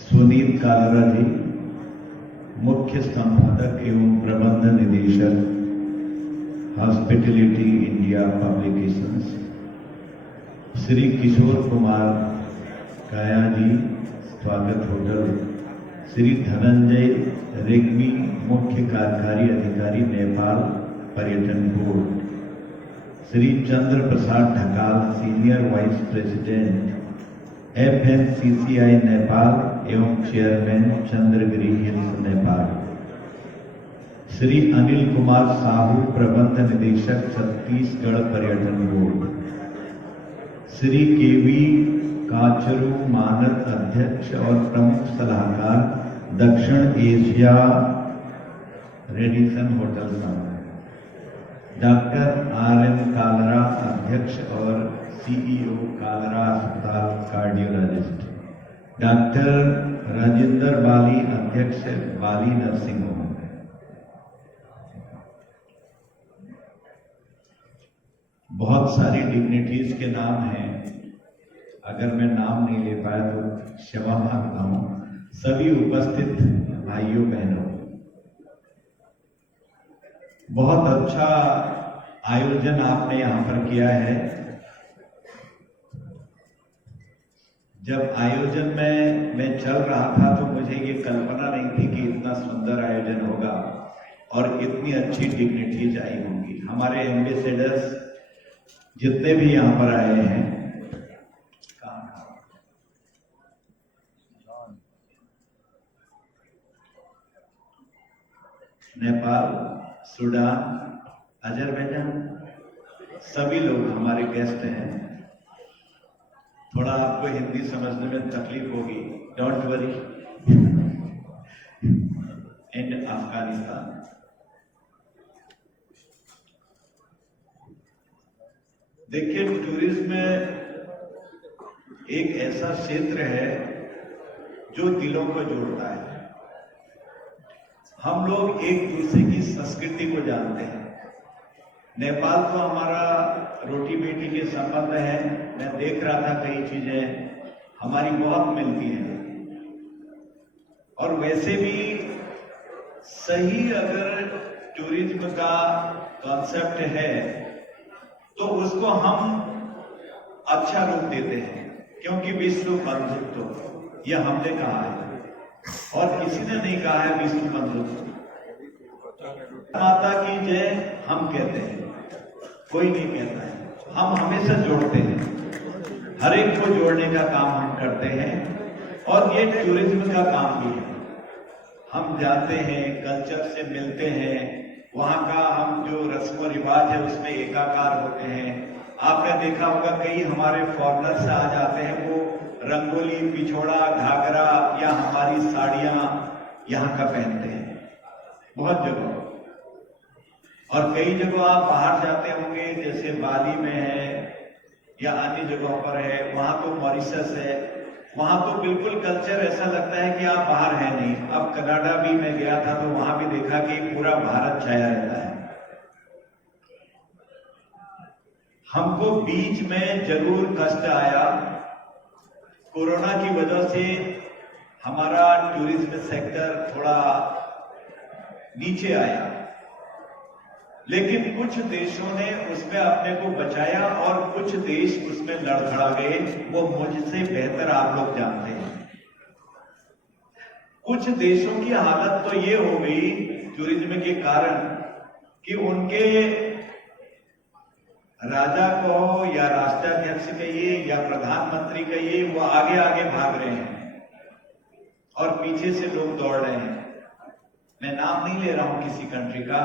सुनील कालरा जी, मुख्य संपादक एवं प्रबंध निदेशक, hospitality India publications, Shri Kishore Kumar काया जी, स्वागत होटल, श्री धनंजय रेग्मी, मुख्य कार्यकारी अधिकारी, नेपाल पर्यटन board, Shri Chandra Prasad Dhakal, senior vice president, FNCCI Nepal एवं चेयरमैन, चंद्रगिरी हिल्स नेपाल, श्री अनिल कुमार साहू, प्रबंध निदेशक, छत्तीसगढ़ पर्यटन बोर्ड, श्री केवी काचरू, मानद अध्यक्ष और प्रमुख सलाहकार, दक्षिण एशिया रेडिसन होटल साहब, डॉक्टर RN कालरा, अध्यक्ष और CEO कालरा अस्पताल कार्डियोलॉजिस्ट, डॉक्टर राजेंद्र बाली, अध्यक्ष बाली नर्सिंग होम। बहुत सारी डिग्निटीज के नाम हैं, अगर मैं नाम नहीं ले पाया तो क्षमा मांगता हूं। सभी उपस्थित भाइयों बहनों, बहुत अच्छा आयोजन आपने यहां पर किया है। जब आयोजन में मैं चल रहा था तो मुझे ये कल्पना नहीं थी कि इतना सुंदर आयोजन होगा और इतनी अच्छी डिग्निटीज आई होंगी। हमारे एम्बेसडर्स जितने भी यहां पर आए हैं, नेपाल, सूडान, अजरबैजान, सभी लोग हमारे गेस्ट हैं। थोड़ा आपको हिंदी समझने में तकलीफ होगी, डोंट वरी। एंड अफगानिस्तान, देखिए टूरिज्म एक ऐसा क्षेत्र है जो दिलों को जोड़ता है। हम लोग एक दूसरे की संस्कृति को जानते हैं। नेपाल तो हमारा रोटी बेटी के संबंध है। मैं देख रहा था कई चीजें हमारी बहुत मिलती हैं, और वैसे भी सही अगर टूरिज्म का कॉन्सेप्ट है तो उसको हम अच्छा रूप देते हैं, क्योंकि विश्व बंधुत्व यह हमने कहा है और किसी ने नहीं कहा है विश्व बंधुत्व। माता की जय हम कहते हैं, कोई नहीं कहता है। हम हमेशा जोड़ते हैं, हर एक को जोड़ने का काम हम करते हैं, और ये टूरिज्म का काम भी है। हम जाते हैं, कल्चर से मिलते हैं, वहां का हम जो रस्म रिवाज है उसमें एकाकार होते हैं। आपने देखा होगा कई हमारे फॉरेनर्स आ जाते हैं, वो रंगोली, पिछोड़ा, घाघरा या हमारी साड़ियां यहाँ का पहनते हैं बहुत जगह। और कई जगह आप बाहर जाते होंगे, जैसे बाली में है या अन्य जगहों पर है, वहां तो मॉरिशस है, वहां तो बिल्कुल कल्चर ऐसा लगता है कि आप बाहर है नहीं। अब कनाडा भी मैं गया था तो वहां भी देखा कि पूरा भारत छाया रहता है। हमको बीच में जरूर कष्ट आया, कोरोना की वजह से हमारा टूरिज्म सेक्टर थोड़ा नीचे आया, लेकिन कुछ देशों ने उसमें अपने को बचाया और कुछ देश उसमें लड़खड़ा गए। वो मुझसे बेहतर आप लोग जानते हैं। कुछ देशों की हालत तो ये हो गई टूरिज्म के कारण कि उनके राजा कहो या राष्ट्राध्यक्ष कहिए या प्रधानमंत्री कहिए, वो आगे आगे भाग रहे हैं और पीछे से लोग दौड़ रहे हैं। मैं नाम नहीं ले रहा हूं किसी कंट्री का,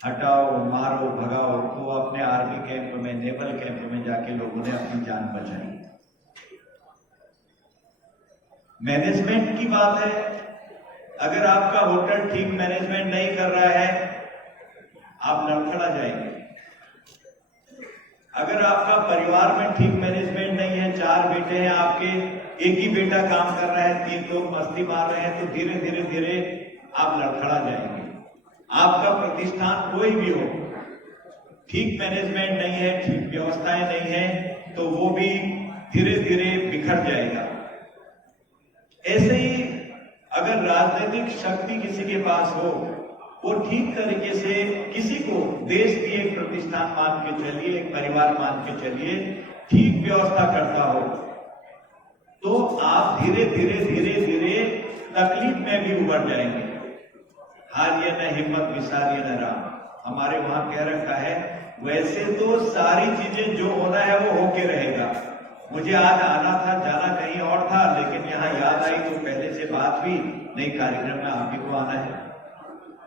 हटाओ, मारो, भगाओ। तो अपने आर्मी कैंप में, नेवल कैंप में जाके लोगों ने अपनी जान बचाई। मैनेजमेंट की बात है, अगर आपका होटल ठीक मैनेजमेंट नहीं कर रहा है, आप लड़खड़ा जाएंगे। अगर आपका परिवार में ठीक मैनेजमेंट नहीं है, 4 बेटे हैं आपके, एक ही बेटा काम कर रहा है, 3 लोग मस्ती मार रहे हैं, तो धीरे धीरे धीरे आप लड़खड़ा जाएंगे। आपका प्रतिष्ठान कोई भी हो, ठीक मैनेजमेंट नहीं है, ठीक व्यवस्थाएं नहीं है, तो वो भी धीरे धीरे बिखर जाएगा। ऐसे ही अगर राजनीतिक शक्ति किसी के पास हो, वो ठीक तरीके से किसी को देश की एक प्रतिष्ठान मान के चलिए, एक परिवार मान के चलिए, ठीक व्यवस्था करता हो, तो आप धीरे धीरे धीरे धीरे तकलीफ में भी उबर जाएंगे। हारिए न हिम्मत विसारिए न राम, हमारे वहां कह रखा है। वैसे तो सारी चीजें जो होना है वो होके रहेगा। मुझे आज आना था, जाना कहीं और था, लेकिन यहाँ याद आई तो पहले से बात हुई, नई कार्यक्रम में आप ही को आना है।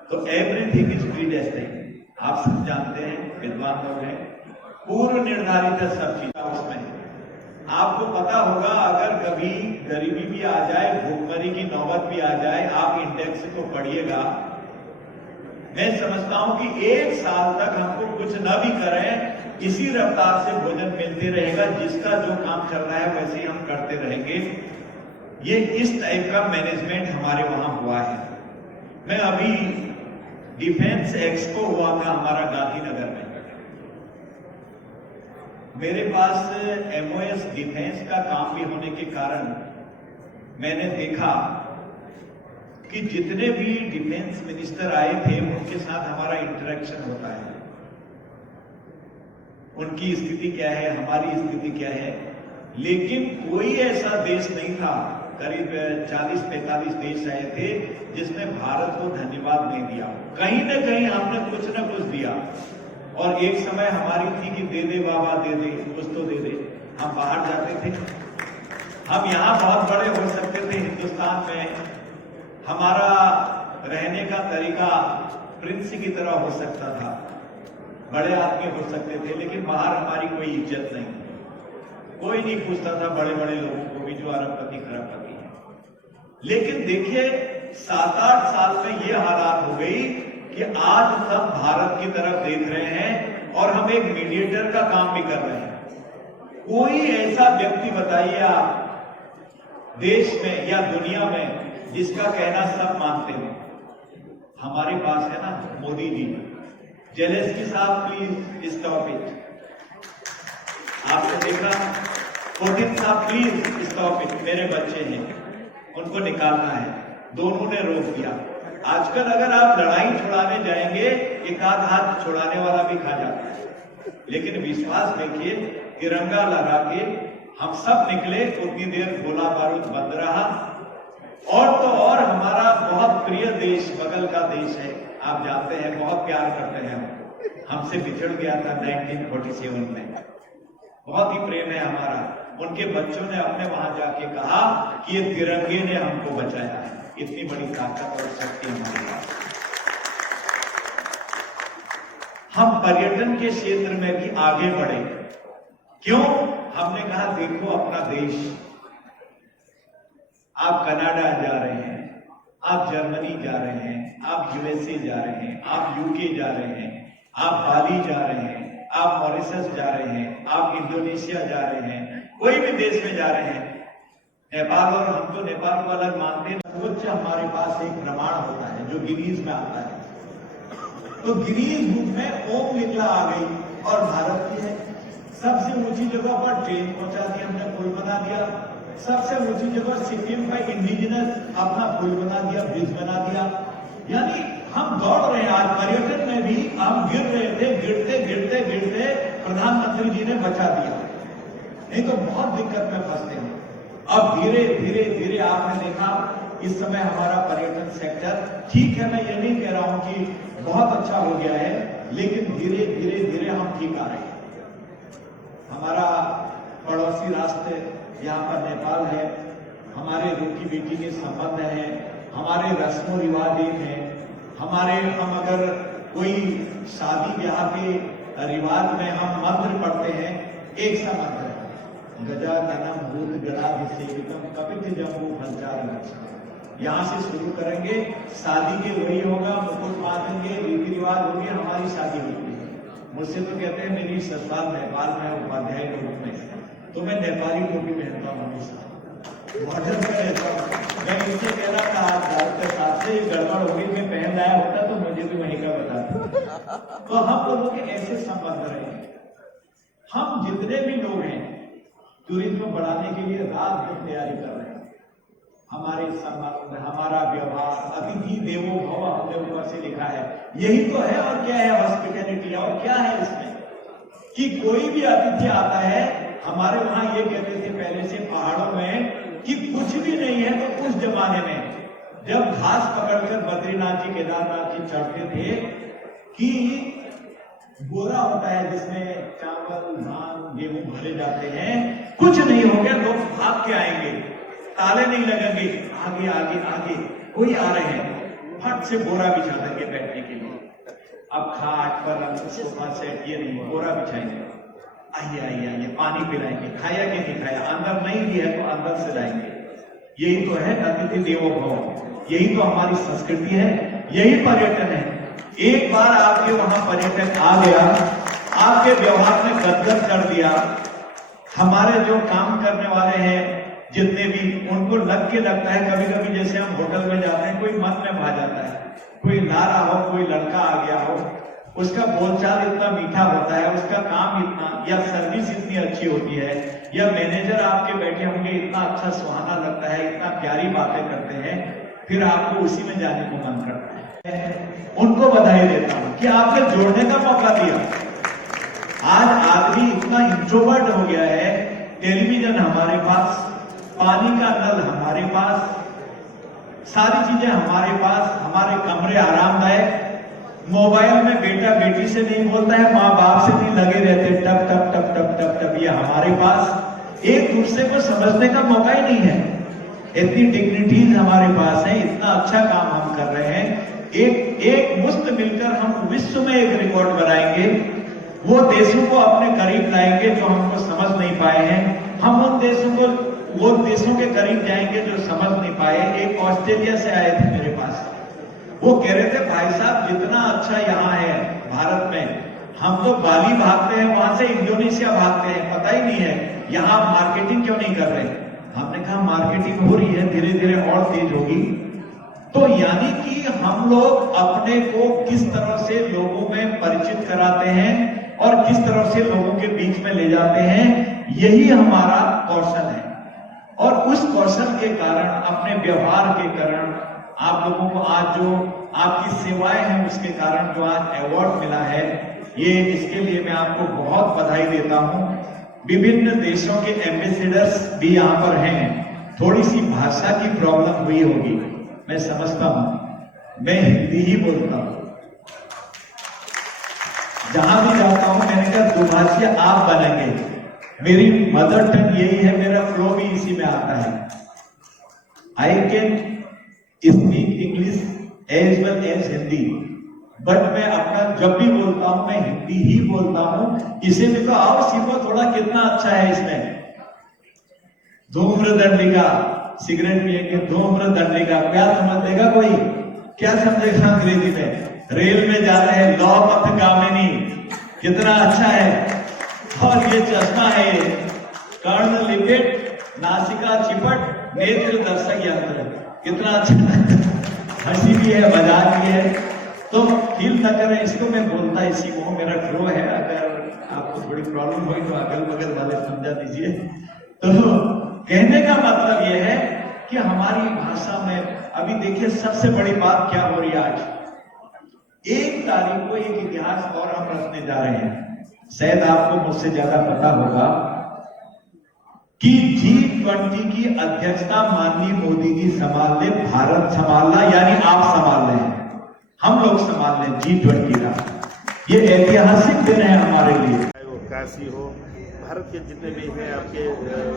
तो एवरीथिंग इज प्रीडेस्टिन्ड, आप सब जानते हैं, विद्वान लोग हैं, पूर्व निर्धारित है सब चीजें उसमें। आपको पता होगा, अगर कभी गरीबी भी आ जाए, भूखमरी की नौबत भी आ जाए, आप इंडेक्स को पढ़िएगा, मैं समझता हूं कि 1 साल तक हमको कुछ न भी करें, इसी रफ्तार से भोजन मिलते रहेगा। जिसका जो काम चल रहा है वैसे ही हम करते रहेंगे। ये इस टाइप का मैनेजमेंट हमारे वहां हुआ है। मैं अभी डिफेंस एक्सपो हुआ था हमारा गांधीनगर में, मेरे पास एमओएस डिफेंस का काम भी होने के कारण मैंने देखा कि जितने भी डिफेंस मिनिस्टर आए थे उनके साथ हमारा इंटरेक्शन होता है। उनकी स्थिति क्या है, हमारी स्थिति क्या है, लेकिन कोई ऐसा देश नहीं था, करीब 40-45 देश आए थे जिसने भारत को धन्यवाद नहीं दिया। कहीं न कहीं हमने कुछ न कुछ दिया। और एक समय हमारी थी कि दे दे बाबा दे दे, कुछ तो दे दे। हम बाहर जाते थे, हम यहां बहुत बड़े हो सकते थे हिंदुस्तान में, हमारा रहने का तरीका प्रिंस की तरह हो सकता था, बड़े आदमी हो सकते थे, लेकिन बाहर हमारी कोई इज्जत नहीं, कोई नहीं पूछता था बड़े बड़े लोगों को भी जो अरबपति खरबपति है। लेकिन देखिए 7-8 साल में ये हालात हो गई कि आज सब भारत की तरफ देख रहे हैं और हम एक मीडिएटर का काम भी कर रहे हैं। कोई ऐसा व्यक्ति बताइए आप देश में या दुनिया में जिसका कहना सब मानते हो। हमारे पास है ना मोदी जी, जेलेंस्की साहब प्लीज स्टॉप इट, आपने देखा, पुतिन साहब प्लीज स्टॉप इट, मेरे बच्चे हैं उनको निकालना है, दोनों ने रोक दिया। आजकल अगर आप लड़ाई छुड़ाने जाएंगे, एक आध हाथ छुड़ाने वाला भी खा जाता है, लेकिन विश्वास देखिए, तिरंगा लगा के हम सब निकले, उतनी देर गोला बारूद बंद रहा। और तो और हमारा बहुत प्रिय देश, बगल का देश है, आप जानते हैं, बहुत प्यार करते हैं, हमसे बिछड़ गया था 1947 में, बहुत ही प्रेम है हमारा। उनके बच्चों ने अपने वहां जाके कहा कि ये तिरंगे ने हमको बचाया है, इतनी बड़ी ताकत और शक्ति हमारे पास। हम पर्यटन के क्षेत्र में भी आगे बढ़े, क्यों? हमने कहा देखो अपना देश, आप कनाडा जा रहे हैं, आप जर्मनी जा रहे हैं, आप यूएसए जा रहे हैं, आप यूके जा रहे हैं, आप बाली जा रहे हैं, आप मॉरिशस जा रहे हैं, आप इंडोनेशिया जा रहे हैं, कोई भी देश में जा रहे हैं, नेपाल, और हम तो नेपाल को अलग मानते हैं। सर्वोच्च हमारे पास एक प्रमाण होता है जो गिनीज में आता है, तो गिनीज बुक में ओम लिखला आ गई और भारत की है। सबसे ऊंची जगह पर ट्रेन पहुंचा दी हमने, पुल बना दिया। सबसे ऊंची जगह सिक्किम का इंडिजिनस अपना पुल बना दिया, ब्रिज बना दिया। यानी हम दौड़ रहे हैं, आज पर्यटन में भी हम गिर रहे थे, गिरते गिरते गिरते प्रधानमंत्री जी ने बचा दिया, नहीं तो बहुत दिक्कत में फंसते हैं। अब धीरे धीरे धीरे आपने देखा इस समय हमारा पर्यटन सेक्टर ठीक है, मैं ये नहीं कह रहा हूं कि बहुत अच्छा हो गया है, लेकिन धीरे धीरे धीरे हम ठीक आ रहे हैं। हमारा पड़ोसी राष्ट्र यहाँ पर नेपाल है, हमारे रोटी बेटी के संबंध है, हमारे रस्मों रिवाज एक है, हमारे हम अगर कोई शादी ब्याह के रिवाज में हम मंत्र पढ़ते हैं, एक सा मंत्र है, गजाननम भूत गणाभिषेकम कपित जम्बू फलचार लक्ष्मण। यहां से शुरू करेंगे, शादी के वही होगा, मुकुट बांधेंगे, रीति रिवाज होंगे, हमारी शादी होगी। मुझसे तो कहते हैं मेरी ससुराल नेपाल में उपाध्याय के रूप में, तो मैं नेपाली टोपी पहनता हूँ हमेशा, बॉर्डर पर रहता हूँ। मैं इनसे कह रहा था आज भारत के साथ से गड़बड़ हो गई, मैं पहन लाया होता तो मुझे भी वहीं का बताता। तो हम लोगों के ऐसे संबंध रहे। हम जितने भी लोग हैं टूरिज्म बढ़ाने के लिए रात दिन तैयारी कर रहे हैं। हमारे संबंध, हमारा व्यवहार, अतिथि देवो भव हमने ऊपर से लिखा है, यही तो है। और क्या है हॉस्पिटैलिटी, और क्या है इसमें कि कोई भी अतिथि आता है, हमारे वहां ये कहते थे पहले से पहाड़ों में कि कुछ भी नहीं है तो उस जमाने में जब घास पकड़कर बद्रीनाथ जी केदारनाथ जी चढ़ते थे कि बोरा होता है जिसमें चावल धान गेहूं भरे जाते हैं, कुछ नहीं हो गया लोग भाग के आएंगे, ताले नहीं लगेंगे, आगे आगे आगे कोई आ रहे हैं, फट से बोरा बिछा देंगे बैठने के लिए। अब खाट पर सोफा सेट ये नहीं, बोरा बिछाएंगे, आइए आइए आइए, पानी पिलाएंगे, खाया कि नहीं खाया, अंदर नहीं भी है तो अंदर से लाएंगे। यही तो है अतिथि देवो भव, यही तो हमारी संस्कृति है, यही पर्यटन है। एक बार आपके वहां पर्यटक आ गया, आपके व्यवहार में गदगद कर दिया, हमारे जो काम करने वाले हैं जितने भी, उनको लगता है कभी कभी जैसे हम होटल में जाते हैं, कोई मन में भा जाता है, कोई ला रहा हो, कोई लड़का आ गया हो, उसका बोलचाल इतना मीठा होता है, उसका काम इतना, या सर्विस इतनी अच्छी होती है, या मैनेजर आपके बैठे होंगे इतना अच्छा सुहाना लगता है, इतना प्यारी बातें करते हैं, फिर आपको उसी में जाने को मन करता है। उनको बधाई देता हूं कि आपने जोड़ने का मौका दिया। आज आदमी इतना इंट्रोवर्ट हो गया है, टेलीविजन हमारे पास, पानी का नल हमारे पास, सारी चीजें हमारे पास, हमारे कमरे आरामदायक, मोबाइल में बेटा बेटी से नहीं बोलता है, माँ बाप से नहीं लगे रहते, टप टप टप टप टप टप, ये हमारे पास, एक दूसरे को समझने का मौका ही नहीं है। इतनी डिग्निटीज हमारे पास है, इतना अच्छा काम हम कर रहे हैं, एक मुश्त मिलकर हम विश्व में एक रिकॉर्ड बनाएंगे, वो देशों को अपने करीब लाएंगे जो हमको समझ नहीं पाए हैं, हम उन देशों को, वो देशों के करीब जाएंगे जो समझ नहीं पाए। एक ऑस्ट्रेलिया से आए थे मेरे पास, वो कह रहे थे भाई साहब जितना अच्छा यहाँ है भारत में, हम तो बाली भागते हैं, वहां से इंडोनेशिया भागते हैं, पता ही नहीं है यहाँ मार्केटिंग क्यों नहीं कर रहे। हमने कहा मार्केटिंग हो रही है, धीरे धीरे और तेज होगी। तो यानी कि हम लोग अपने को किस तरह से लोगों में परिचित कराते हैं और किस तरह से लोगों के बीच में ले जाते हैं, यही हमारा कौशल है। और उस कौशल के कारण, अपने व्यवहार के कारण, आप लोगों को आज जो आपकी सेवाएं हैं उसके कारण जो आज अवार्ड मिला है, ये इसके लिए मैं आपको बहुत बधाई देता हूं। विभिन्न देशों के एम्बेसडर्स भी यहाँ पर हैं, थोड़ी सी भाषा की प्रॉब्लम हुई होगी, मैं समझता हूं, मैं हिंदी ही बोलता हूं, जहां भी जाता हूं मैंने कहा दुभाषी आप बनेंगे, मेरी मदर टंग यही है, मेरा फ्लो भी इसी में आता है। I can speak English as well as Hindi, but मैं अपना जब भी बोलता हूं मैं हिंदी ही बोलता हूं। इसे भी तो आओ सीखो थोड़ा, कितना अच्छा है इसमें। धूम्र दंडिका, सिगरेट पिएंगे, धूम्र दंडिका, क्या समझ लेगा कोई, क्या समझेगा अंग्रेजी में। रेल में जा रहे हैं, लौ पथ गामिनी, कितना अच्छा है। और ये चश्मा है, कर्ण लिपिट, नासिका चिपट, नेत्र दर्शक यंत्र, कितना अच्छा, हंसी भी है, मजाक भी है। तो फील न करें इसको, मैं बोलता इसी को, मेरा फ्लो है, अगर आपको थोड़ी प्रॉब्लम हुई तो अगल बगल वाले समझा दीजिए। तो कहने का मतलब यह है कि हमारी भाषा में अभी देखिए सबसे बड़ी बात क्या हो रही है। आज 1 तारीख को एक इतिहास और हम रचने जा रहे हैं, शायद आपको मुझसे ज्यादा पता होगा कि G20 की अध्यक्षता माननीय मोदी जी संभाल ले, भारत संभालना यानी आप संभाल रहे हैं, हम लोग संभाल लें G20 का। ये ऐतिहासिक दिन है हमारे लिए। काशी हो, भारत के जितने भी हैं आपके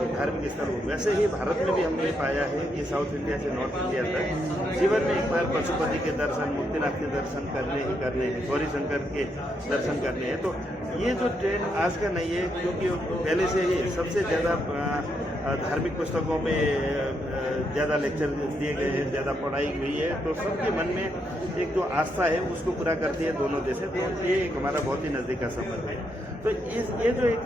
धार्मिक स्थल हो, वैसे ही भारत में भी हमने पाया है कि साउथ इंडिया से नॉर्थ इंडिया तक जीवन में एक बार पशुपति के दर्शन, मुक्तिनाथ के दर्शन करने हैं, गौरी शंकर के दर्शन करने हैं। तो ये जो ट्रेंड आज का नहीं है, क्योंकि पहले से ही सबसे ज़्यादा धार्मिक पुस्तकों में ज़्यादा लेक्चर दिए गए हैं, ज़्यादा पढ़ाई हुई है, तो सबके मन में एक जो आस्था है उसको पूरा करती है दोनों देशें। तो ये एक हमारा बहुत ही नज़दीक का संबंध है। तो ये जो एक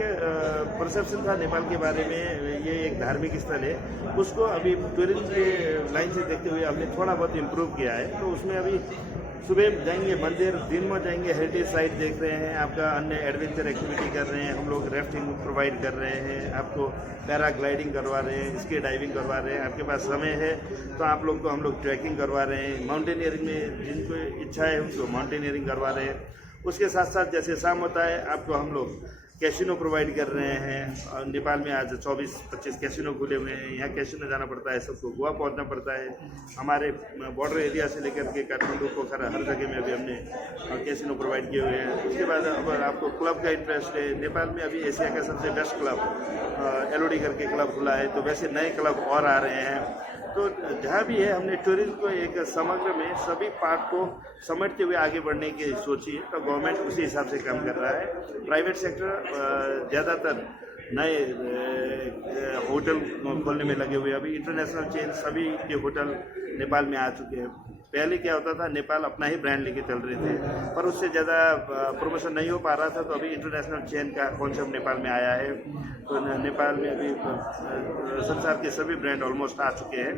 परसेप्शन था नेपाल के बारे में, ये एक धार्मिक स्थल है, उसको अभी टूरिज्म के लाइन से देखते हुए हमने थोड़ा बहुत इम्प्रूव किया है। तो उसमें अभी सुबह जाएंगे मंदिर, दिन में जाएंगे हेरिटेज साइट देख रहे हैं, आपका अन्य एडवेंचर एक्टिविटी कर रहे हैं, हम लोग राफ्टिंग प्रोवाइड कर रहे हैं, आपको पैराग्लाइडिंग करवा रहे हैं, स्की डाइविंग करवा रहे हैं, आपके पास समय है तो आप लोग को हम लोग ट्रैकिंग करवा रहे हैं, माउंटेनियरिंग में जिनको इच्छा है उनको माउंटेनियरिंग करवा रहे हैं। उसके साथ साथ जैसे शाम होता है आपको हम लोग कैसीनो प्रोवाइड कर रहे हैं। नेपाल में आज 24-25 कैसीनो खुले हुए हैं, यहाँ कैसीनो जाना पड़ता है, सबको गोवा पहुंचना पड़ता है। हमारे बॉर्डर एरिया से लेकर के काठमांडू पोखरा हर जगह में अभी हमने कैसीनो प्रोवाइड किए हुए हैं। उसके बाद अगर आपको क्लब का इंटरेस्ट है, नेपाल में अभी एशिया का सबसे बेस्ट क्लब एलओडी करके क्लब खुला है, तो वैसे नए क्लब और आ रहे हैं। तो जहाँ भी है हमने टूरिज्म को एक समग्र में सभी पार्ट को समेटते हुए आगे बढ़ने की सोची है, तो गवर्नमेंट उसी हिसाब से काम कर रहा है। प्राइवेट सेक्टर ज़्यादातर नए होटल खोलने में लगे हुए हैं। अभी इंटरनेशनल चेन सभी के होटल नेपाल में आ चुके हैं। पहले क्या होता था, नेपाल अपना ही ब्रांड लेके चल रहे थे, पर उससे ज़्यादा प्रमोशन नहीं हो पा रहा था, तो अभी इंटरनेशनल चेन का कॉन्सेप्ट नेपाल में आया है। तो नेपाल में अभी संसार के सभी ब्रांड ऑलमोस्ट आ चुके हैं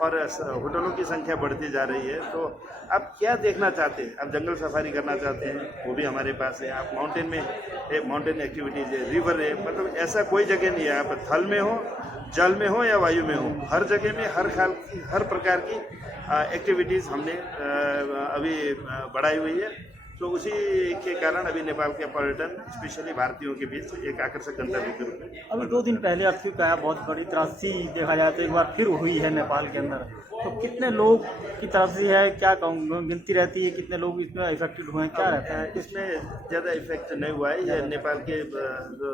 और होटलों की संख्या बढ़ती जा रही है। तो आप क्या देखना चाहते हैं? आप जंगल सफारी करना चाहते हैं, वो भी हमारे पास है। आप माउंटेन में एक माउंटेन एक्टिविटीज़ है, रिवर है, मतलब ऐसा कोई जगह नहीं है, आप थल में हो, जल में हो या वायु में हो, हर जगह में हर प्रकार की एक्टिविटीज़ हमने अभी बढ़ाई हुई है। तो उसी के कारण अभी नेपाल के पर्यटन स्पेशली भारतीयों के बीच एक आकर्षक गंतव्य के रूप में। अभी 2 दिन पहले अर्थक्वेक का बहुत बड़ी त्रासदी देखा जाए तो एक बार फिर हुई है नेपाल के अंदर, तो कितने लोग की त्रासदी है, क्या गिनती रहती है, कितने लोग इसमें इफेक्टेड हुए हैं, क्या रहता है? इसमें ज़्यादा इफेक्ट नहीं हुआ है। ये नेपाल के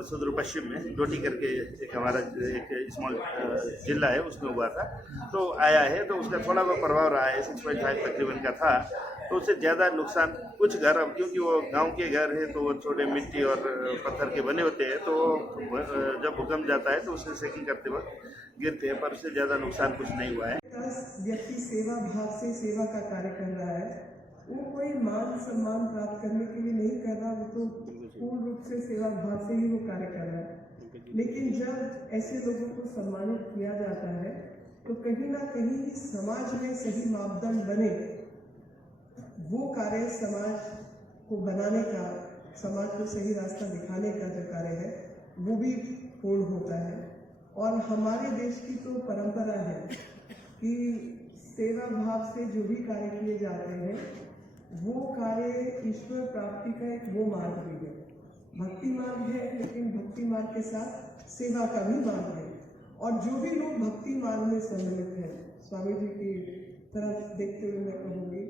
सुदूर पश्चिम में डोटी करके एक हमारा एक स्मॉल जिला है, उसमें हुआ था, तो आया है, तो उसका थोड़ा बहुत प्रभाव रहा है। 6.5 तकरीबन का था, तो उससे ज़्यादा नुकसान कुछ घर, अब क्योंकि वो गांव के घर है तो वो छोटे मिट्टी और पत्थर के बने होते हैं, तो जब भूकंप जाता है तो उससे सेकिंग करते वक्त गिरते हैं, पर उससे ज़्यादा नुकसान कुछ नहीं हुआ है। व्यक्ति सेवा भाव से सेवा का कार्य कर रहा है, वो कोई मान सम्मान प्राप्त करने के लिए नहीं कर रहा, वो तो पूर्ण रूप से सेवा भाव से ही वो कार्य कर रहा है। लेकिन जब ऐसे लोगों को सम्मानित किया जाता है तो कहीं ना कहीं समाज में सही मापदंड बने, वो कार्य समाज को बनाने का, समाज को सही रास्ता दिखाने का जो कार्य है वो भी पूर्ण होता है। और हमारे देश की तो परंपरा है कि सेवा भाव से जो भी कार्य किए जाते हैं वो कार्य ईश्वर प्राप्ति का एक वो मार्ग भी है, भक्ति मार्ग है, लेकिन भक्ति मार्ग के साथ सेवा का भी मार्ग है। और जो भी लोग भक्ति मार्ग में सम्मिलित हैं, स्वामी जी की तरफ देखते हुए मैं कहूँगी,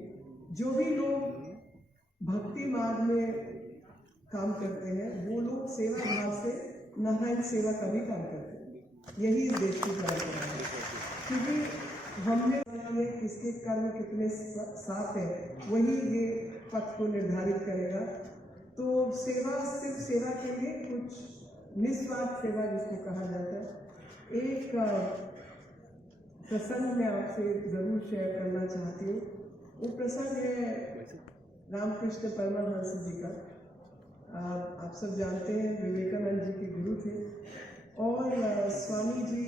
जो भी लोग भक्ति मार्ग में काम करते हैं वो लोग सेवा भाव से नारायण सेवा का भी काम करते हैं। यही इस देश की परंपरा है, क्योंकि हमने किसके कर्म कितने साथ है वही ये पथ को निर्धारित करेगा। तो सेवा सिर्फ सेवा के लिए, कुछ निस्वार्थ सेवा जिसको कहा जाता है। एक प्रसंग मैं आपसे जरूर शेयर करना चाहती हूँ। वो प्रसंग है रामकृष्ण परमहंस जी का। आप सब जानते हैं विवेकानंद जी के गुरु थे, और स्वामी जी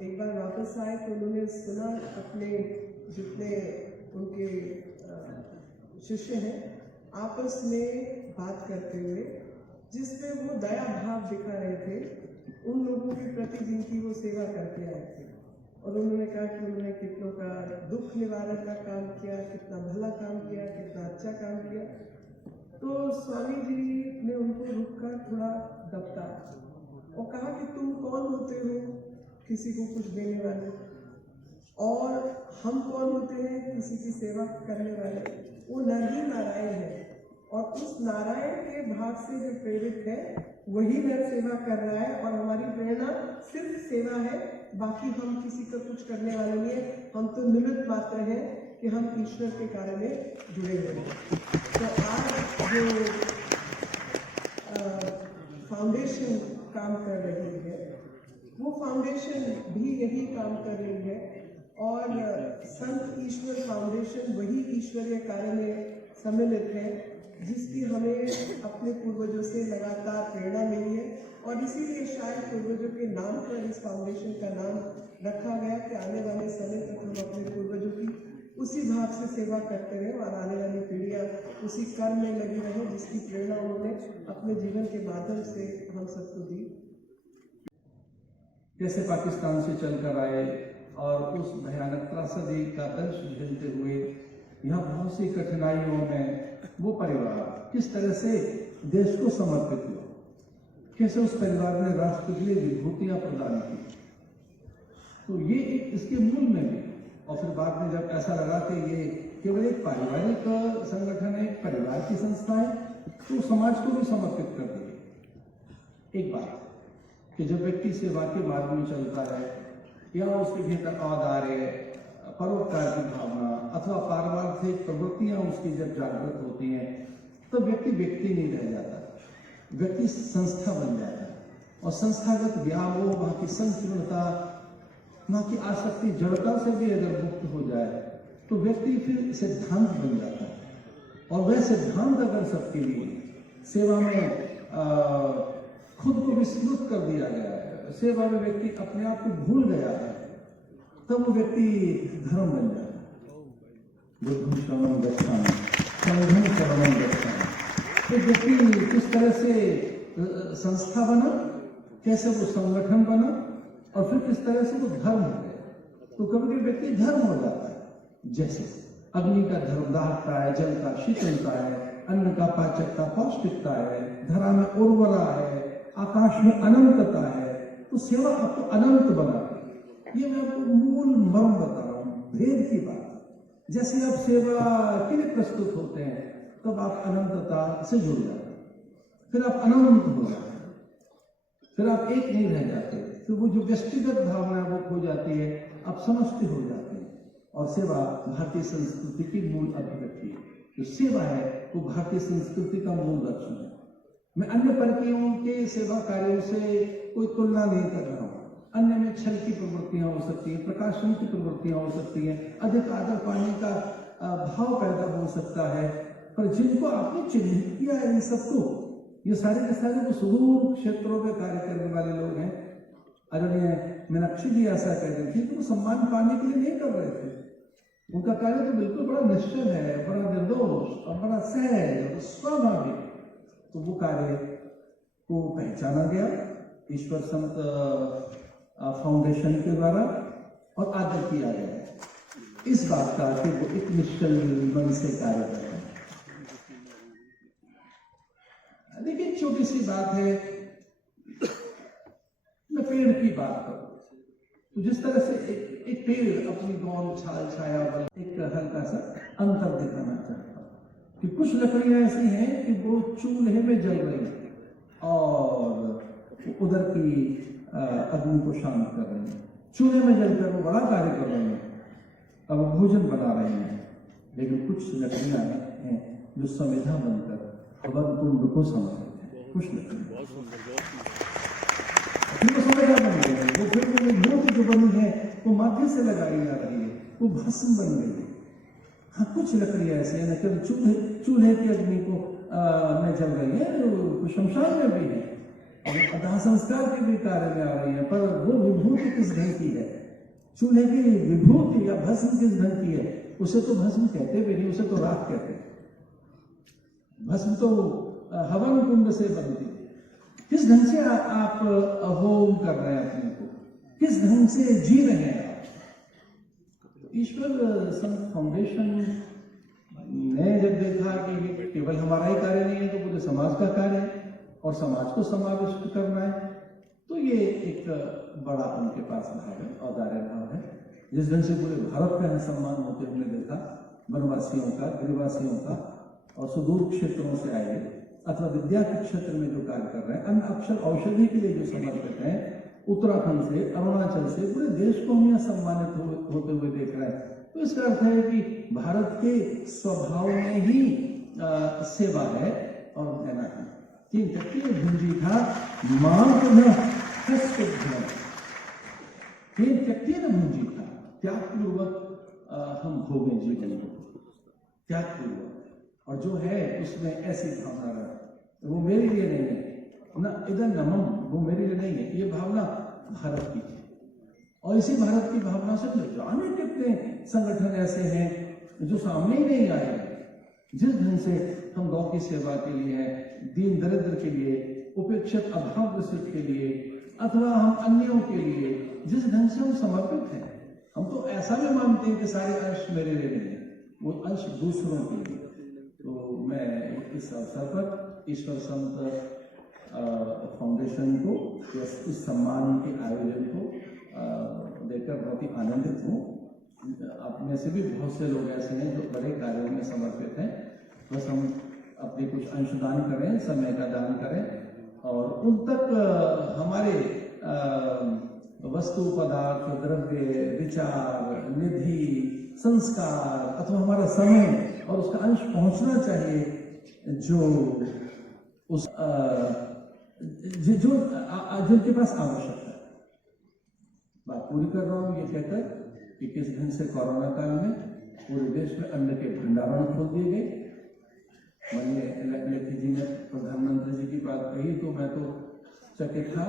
एक बार वापस आए तो उन्होंने सुना अपने जितने उनके शिष्य हैं आपस में बात करते हुए, जिसमें वो दया भाव दिखा रहे थे उन लोगों के प्रति जिनकी वो सेवा करके आए थे। और उन्होंने कहा कि उन्होंने कितनों का दुख निवारण का काम किया, कितना भला काम किया, कितना अच्छा काम किया। तो स्वामी जी ने उनको रुककर थोड़ा दबता और कहा कि तुम कौन होते हो किसी को कुछ देने वाले, और हम कौन होते हैं किसी की सेवा करने वाले। वो नर ही नारायण है, और उस नारायण के भाव से जो प्रेरित है वही नर सेवा कर रहा है, और हमारी प्रेरणा सिर्फ सेवा है, बाकी हम किसी का कुछ करने वाले नहीं है। हम तो निमित्त मात्र हैं कि हम ईश्वर के कार्य में जुड़े हुए हैं। तो आज जो फाउंडेशन काम कर रही है वो फाउंडेशन भी यही काम कर रही है, और संत ईश्वर फाउंडेशन वही ईश्वरीय कार्य में सम्मिलित है जिसकी हमें अपने पूर्वजों से लगातार प्रेरणा मिली है। और इसीलिए शायद पूर्वजों के नाम पर इस फाउंडेशन का नाम रखा गया कि आने वाले समय तक हम अपने पूर्वजों की उसी भाव से सेवा करते रहे और आने वाली पीढ़ियाँ उसी कर्म में लगी रहे जिसकी प्रेरणा उन्होंने अपने जीवन के माध्यम से हम सबको दी। कैसे पाकिस्तान से चलकर आए और उस भयानक त्रासदी का दर्श झेलते हुए यहाँ बहुत सी कठिनाइयों में वो परिवार किस तरह से देश को समर्पित हुआ, कैसे उस परिवार ने राष्ट्र के लिए विभूतियां प्रदान की। तो ये एक इसके मूल में भी, और फिर बाद में जब ऐसा लगा कि ये केवल एक पारिवारिक संगठन है, एक परिवार की संस्था है, तो समाज को भी समर्पित कर दिए। एक बात कि जब व्यक्ति सेवा के मार्ग में चलता है या उसके भीतर औदार्य, परोपकार की भावना अथवा पारमार्थिक प्रवृत्तियां उसकी जब जागृत होती हैं, तो व्यक्ति नहीं रह जाता, व्यक्ति संस्था बन जाता है। और संस्थागत व्यामोह, वहां की संकीर्णता, वहां की आसक्ति, जड़ता से भी अगर मुक्त हो जाए तो व्यक्ति फिर सिद्धांत बन जाता है। और वह सिद्धांत अगर सबके लिए सेवा में खुद को विस्मृत कर दिया गया है, सेवा में व्यक्ति अपने आप को भूल गया है, तब वो व्यक्ति धर्म बन जाता है। बुद्धं शरणं गच्छामि, संघं शरणं गच्छामि। एक व्यक्ति किस तरह से संस्था बना, कैसे वो संगठन बना, और फिर किस तरह से वो धर्म हो गया। तो कभी कभी व्यक्ति धर्म हो जाता है, जैसे अग्नि का धर्म दाहकता है, जल का शीतलता है, अन्न का पाचकता पौष्टिकता है, धरा में उर्वरा है, आकाश में अनंतता है। तो सेवा आपको अनंत बनाती है। ये मैं आपको मूल मर्म बता रहा हूँ, भेद की बात। जैसे आप सेवा के लिए प्रस्तुत होते हैं तब आप अनंतता से जुड़ जाते हैं, फिर आप अनंत हो जाते हैं, फिर आप एक नहीं रह जाते, तो वो जो व्यक्तिगत भावना वो खो जाती है, आप समष्टि हो जाते हैं। और सेवा भारतीय संस्कृति की मूल अभिव्यक्ति है। जो सेवा है वो भारतीय संस्कृति का मूल दर्शन है। मैं अन्य परकीयों के सेवा कार्यों से कोई तुलना नहीं कर रहा हूँ। अन्य में छल की प्रवृत्तियां हो सकती हैं, प्रकाशन की प्रवृत्तियां हो सकती हैं, अधिक आदर पाने का भाव पैदा हो सकता है, पर जिनको आपने चिन्हित किया है इन सबको, ये सारे के सारे वो सुदूर क्षेत्रों में कार्य करने वाले लोग हैं। आदरणीय मीनाक्षी जी ऐसा कह रही थी कि वो सम्मान पाने के लिए नहीं कर रहे थे, उनका कार्य तो बिल्कुल बड़ा निश्चल है, बड़ा निर्दोष और बड़ा सहज और स्वाभाविक। तो वो कार्य को पहचाना गया ईश्वर संत फाउंडेशन के द्वारा और आदर किया गया इस बात का कि वो एक निश्चल मन से कार्य कर रहे हैं। देखिए छोटी सी बात है, मैं पेड़ की बात करूं तो जिस तरह से एक पेड़ अपनी गौन छाल छाया बल एक हल्का सा अंतर दिखाना चाहता हूं कि कुछ लकड़ियां ऐसी हैं कि वो चूल्हे में जल रही हैं और उधर की अग्नि को शांत कर रही हैं, चूल्हे में जलकर वो बड़ा कार्य कर रही हैं, अब भोजन बना रहे हैं। लेकिन कुछ लकड़ियां हैं जो संविधा बनकर हवन कुंड को समर्पित है। कुछ लकड़ियां वो संविधा बन गई है, वो फिर वो मूर्ति जो बनी है वो माध्य से लगाई जा रही है, वो भस्म बन गई है। हाँ, कुछ लकड़ियां ऐसी है न केवल चूल्हे की अग्नि को में जल रही है, वो शमशान में भी है और दाह संस्कार के भी कार्य में आ रही है। पर वो विभूति किस ढंग की है, चूल्हे की विभूति या भस्म किस ढंग की है, उसे तो भस्म कहते भी नहीं, उसे तो राख कहते हैं। भस्म तो हवन कुंड से बनती है। किस ढंग से आप होम कर रहे हैं अपने को, किस ढंग से जी रहे हैं आप। ईश्वर संत फाउंडेशन ने जब देखा कि केवल हमारा ही कार्य नहीं है तो पूरे समाज का कार्य है और समाज को समाविष्ट करना है, तो ये एक बड़ा उनके पास भाव है, औदार्य भाव है। जिस ढंग से पूरे भारत का सम्मान होते हमने देखा, वनवासियों का, गिरिवासियों का और सुदूर क्षेत्रों से आए अथवा विद्या के क्षेत्र में जो कार्य कर रहे हैं, अन्य अक्षर औषधि के लिए जो समर्पित हैं, उत्तराखंड से, अरुणाचल से, पूरे देश को हम यहाँ सम्मानित होते हुए देख रहे हैं। तो इसका अर्थ है कि भारत के स्वभाव में ही सेवा है और देना है। तीन चक्की भुंजी था तीन चक्की न भुंजी था, त्यागपूर्वक हम भोगे जीवन को, त्यागपूर्वक। और जो है उसमें ऐसी भावना रहे, वो मेरे लिए नहीं है ना, इधर नमम, वो मेरे लिए नहीं है, ये भावना भारत की है। और इसी भारत की भावना से जाने कितने संगठन ऐसे हैं जो सामने ही नहीं आए। जिस ढंग से हम गांव की सेवा के लिए हैं, दीन दरिद्र के लिए, उपेक्षित अभाव ग्रसित के लिए, अथवा हम अन्यों के लिए जिस ढंग से हम समर्पित हैं, हम तो ऐसा भी मानते हैं कि सारे अंश मेरे लिए नहीं, वो अंश दूसरों के लिए। तो मैं इस अवसर पर ईश्वर संत फाउंडेशन को इस सम्मान के आयोजन को देखकर बहुत ही आनंदित हूँ। आप में से भी बहुत से लोग ऐसे हैं जो बड़े कार्यों में समर्पित हैं। बस हम अपने कुछ अंशदान करें, समय का दान करें और उन तक हमारे वस्तु, पदार्थ, द्रव्य, विचार, निधि, संस्कार अथवा हमारा समय और उसका अंश पहुंचना चाहिए जो उस जिनके पास आवश्यकता है। बात पूरी कर रहा हूँ ये कहकर कि किस ढंग से कोरोना काल में पूरे देश में अन्न के भंडारण खोल दिए गए। लेखी जी ने प्रधानमंत्री जी की बात कही तो मैं तो चकित था।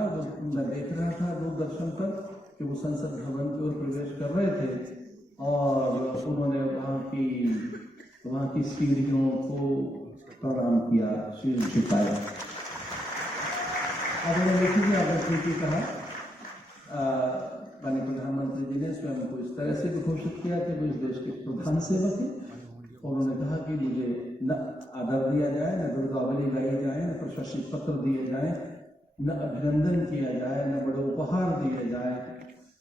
मैं देख रहा था दूरदर्शन पर कि वो संसद भवन की ओर प्रवेश कर रहे थे और उन्होंने वहाँ की सीढ़ियों को प्रणाम किया, शील झुकाया। अब उन्होंने लेखी जी आपने कहा माननीय प्रधानमंत्री जी ने स्वयं को इस तरह से भी घोषित किया कि वो इस देश के प्रधान सेवक हैं। उन्होंने कहा कि मुझे न आदर दिया जाए, न गुरगावली गाई जाए, न प्रशस्ति पत्र दिए जाए, न अभिनंदन किया जाए, न बड़े उपहार दिए जाए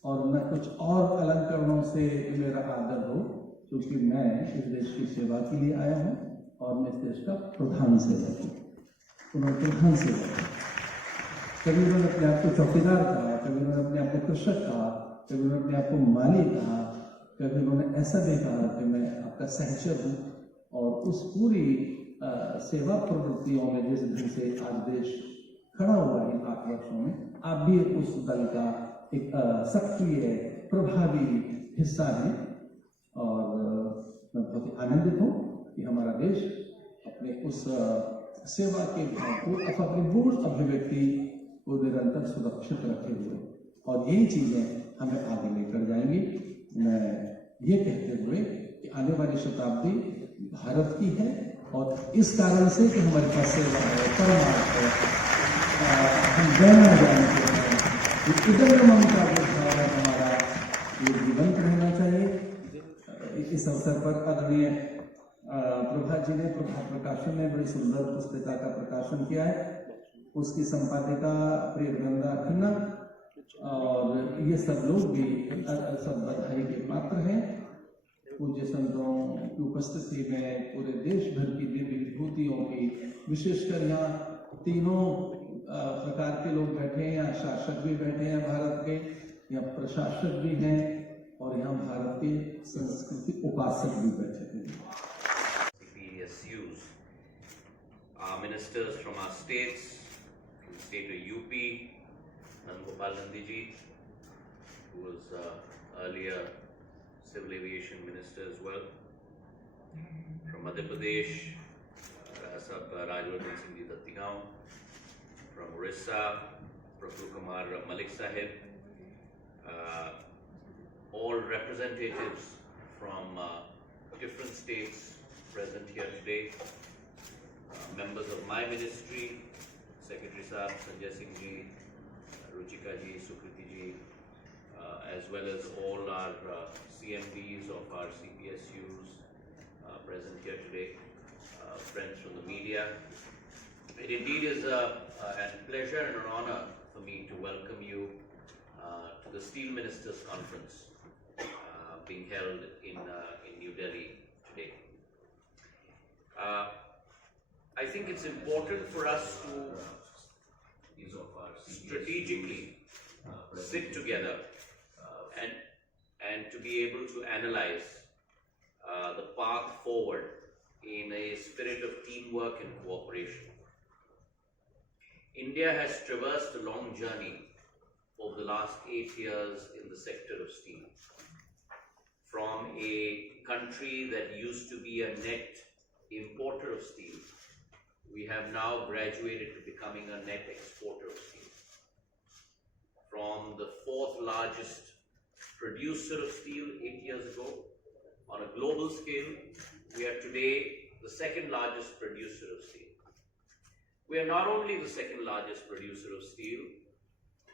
और न कुछ और अलंकरणों से मेरा आदर हो, क्योंकि मैं इस देश की सेवा के लिए आया हूँ और मैं इस देश का प्रधान सेवक हूँ। उन्होंने प्रधान सेवक कभी उन्होंने अपने आप को चौकीदार कहा, कभी उन्होंने अपने आप को कृषक कहा, कभी उन्होंने अपने आप को माली कहा, कभी उन्होंने ऐसा भी कहा कि मैं आपका सहचर हूँ। और उस पूरी सेवा प्रवृत्तियों में जिस ढंग से आज देश खड़ा हुआ है इन 8 वर्षों में, आप भी उस दल का एक सक्रिय प्रभावी हिस्सा हैं। और मैं बहुत ही आनंदित हूँ कि हमारा देश अपने उस सेवा के भाव को अथवा अपनी मूल अभिव्यक्ति को निरंतर सुरक्षित रखे हुए और यही चीजें हमें आगे लेकर जाएंगी। मैं ये कहते हुए कि आने वाली शताब्दी भारत की है और इस कारण से कि हमारे पास सेवा है, परमार्थ है, हम जानना जानते हैं, इधर ममता जो भाव है हमारा ये जीवंत रहना चाहिए। इस अवसर पर आदरणीय प्रभा जी ने प्रभा प्रकाशन में बड़ी सुंदर पुस्तिका का प्रकाशन किया है। उसकी संपादिका प्रिय वृंदा खन्ना और ये सब लोग भी सब बधाई के पात्र हैं। पूज्य संतों की उपस्थिति में पूरे देश भर की दिव्य विभूतियों की, विशेषकर यहाँ तीनों प्रकार के लोग बैठे हैं। यहाँ शासक भी बैठे हैं भारत के, यहाँ प्रशासक भी हैं और यहाँ भारत के संस्कृति उपासक भी बैठे हैं। Ministers from our states, from the state of UP, Nandgopal Nandiji, who was earlier Civil Aviation Minister as well. From Madhya Pradesh, Rajwardhan Singh Ji Dattigaon. From Orissa, Praful Kumar Malik Sahib. All representatives from different states present here today. Members of my ministry, Secretary Sahab Sanjay Singh Ji, Ruchika Ji, Sukriti Ji, as well as all our CMDs of our CPSUs present here today, friends from the media. It indeed is a pleasure and an honor for me to welcome you to the Steel Ministers Conference being held in New Delhi today. I think it's important for us to strategically sit together and to be able to analyze the path forward in a spirit of teamwork and cooperation. India has traversed a long journey over the last 8 years in the sector of steel. From a country that used to be a net importer of steel, we have now graduated to becoming a net exporter of steel. From the 4th largest producer of steel 8 years ago, On a global scale, we are today the second largest producer of steel. We are not only the second largest producer of steel,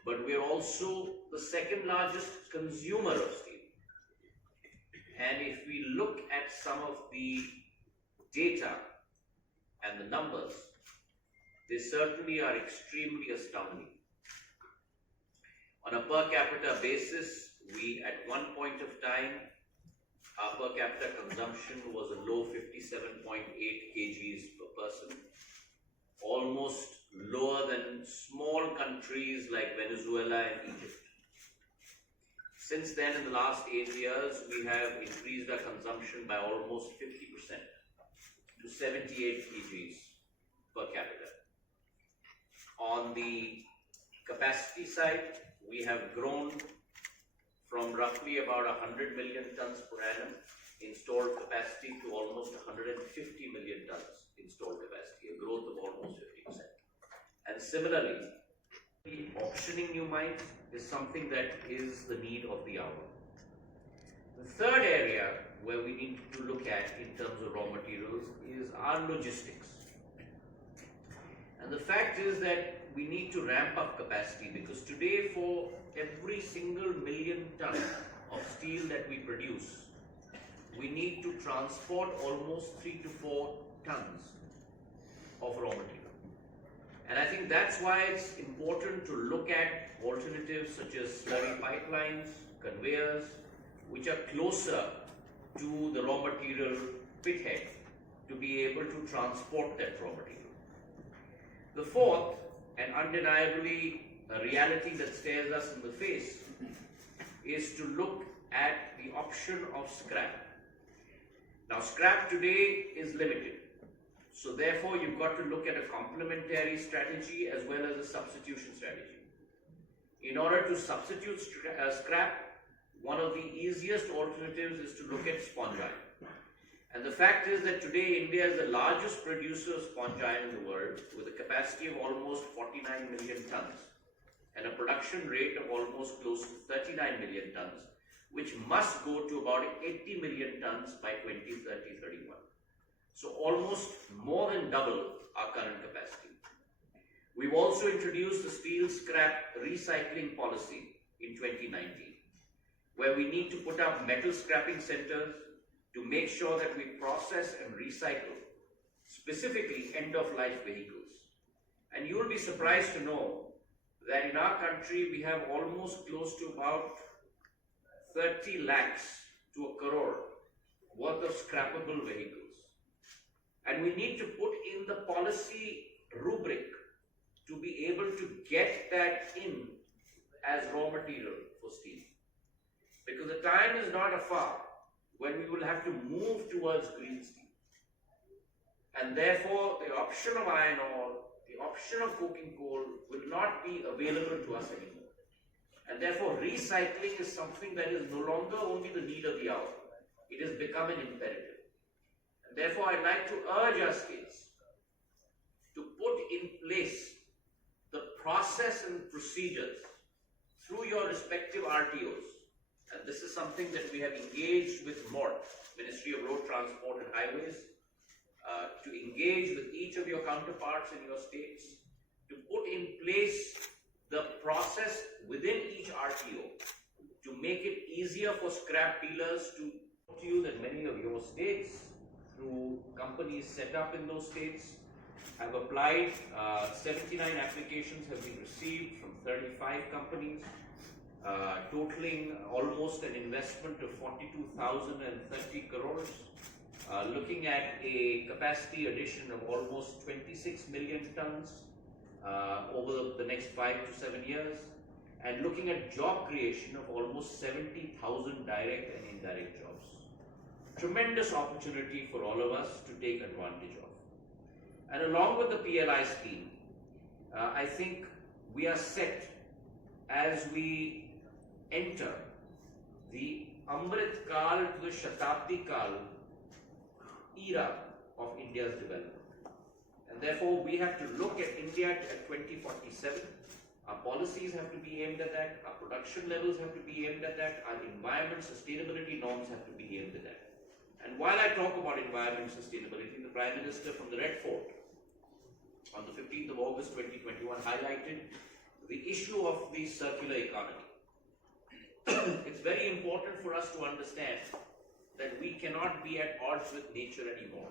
but we are also the second largest consumer of steel. And if we look at some of the data and the numbers, they certainly are extremely astounding. On a per capita basis, we at one point of time, our per capita consumption was a low 57.8 kgs per person, almost lower than small countries like Venezuela and Egypt. Since then, in the last 8 years, we have increased our consumption by almost 50% to 78 kgs per capita. On the capacity side, we have grown from roughly about 100 million tons per annum installed capacity to almost 150 million tons installed capacity, a growth of almost 50%. And similarly, auctioning new mines is something that is the need of the hour. The third area where we need to look at in terms of raw materials is our logistics. And the fact is that we need to ramp up capacity, because today for every single million ton of steel that we produce, we need to transport almost 3 to 4 tons of raw material. And I think that's why it's important to look at alternatives such as slurry pipelines, conveyors, which are closer to the raw material pithead to be able to transport that raw material. The fourth, and undeniably a reality that stares us in the face, is to look at the option of scrap. Now, scrap today is limited. So therefore, you've got to look at a complementary strategy as well as a substitution strategy. In order to substitute scrap, one of the easiest alternatives is to look at sponge iron. And the fact is that today India is the largest producer of sponge iron in the world, with a capacity of almost 49 million tons and a production rate of almost close to 39 million tons, which must go to about 80 million tons by 2030-31. So almost more than double our current capacity. We've also introduced the steel scrap recycling policy in 2019, where we need to put up metal scrapping centers to make sure that we process and recycle specifically end-of-life vehicles. And you will be surprised to know that in our country we have almost close to about 30 lakhs to a crore worth of scrappable vehicles. And we need to put in the policy rubric to be able to get that in as raw material for steel. Because the time is not afar when we will have to move towards green steel. And therefore, the option of iron ore, the option of coking coal will not be available to us anymore. And therefore, recycling is something that is no longer only the need of the hour. It has become an imperative. And therefore, I'd like to urge our states to put in place the process and procedures through your respective RTOs. And this is something that we have engaged with MORT, Ministry of Road Transport and Highways, to engage with each of your counterparts in your states, to put in place the process within each RTO to make it easier for scrap dealers to talk to you that many of your states, through companies set up in those states, have applied. 79 applications have been received from 35 companies, totaling almost an investment of 42,030 crores, looking at a capacity addition of almost 26 million tons over the next 5 to 7 years, and looking at job creation of almost 70,000 direct and indirect jobs. Tremendous opportunity for all of us to take advantage of. And along with the PLI scheme, I think we are set as we enter the Amrit Kal to the Shatabdi Kal era of India's development. And therefore, we have to look at India at 2047. Our policies have to be aimed at that, our production levels have to be aimed at that, our environment sustainability norms have to be aimed at that. And while I talk about environment sustainability, the Prime Minister from the Red Fort on the 15th of August 2021 highlighted the issue of the circular economy. It's very important for us to understand that we cannot be at odds with nature anymore.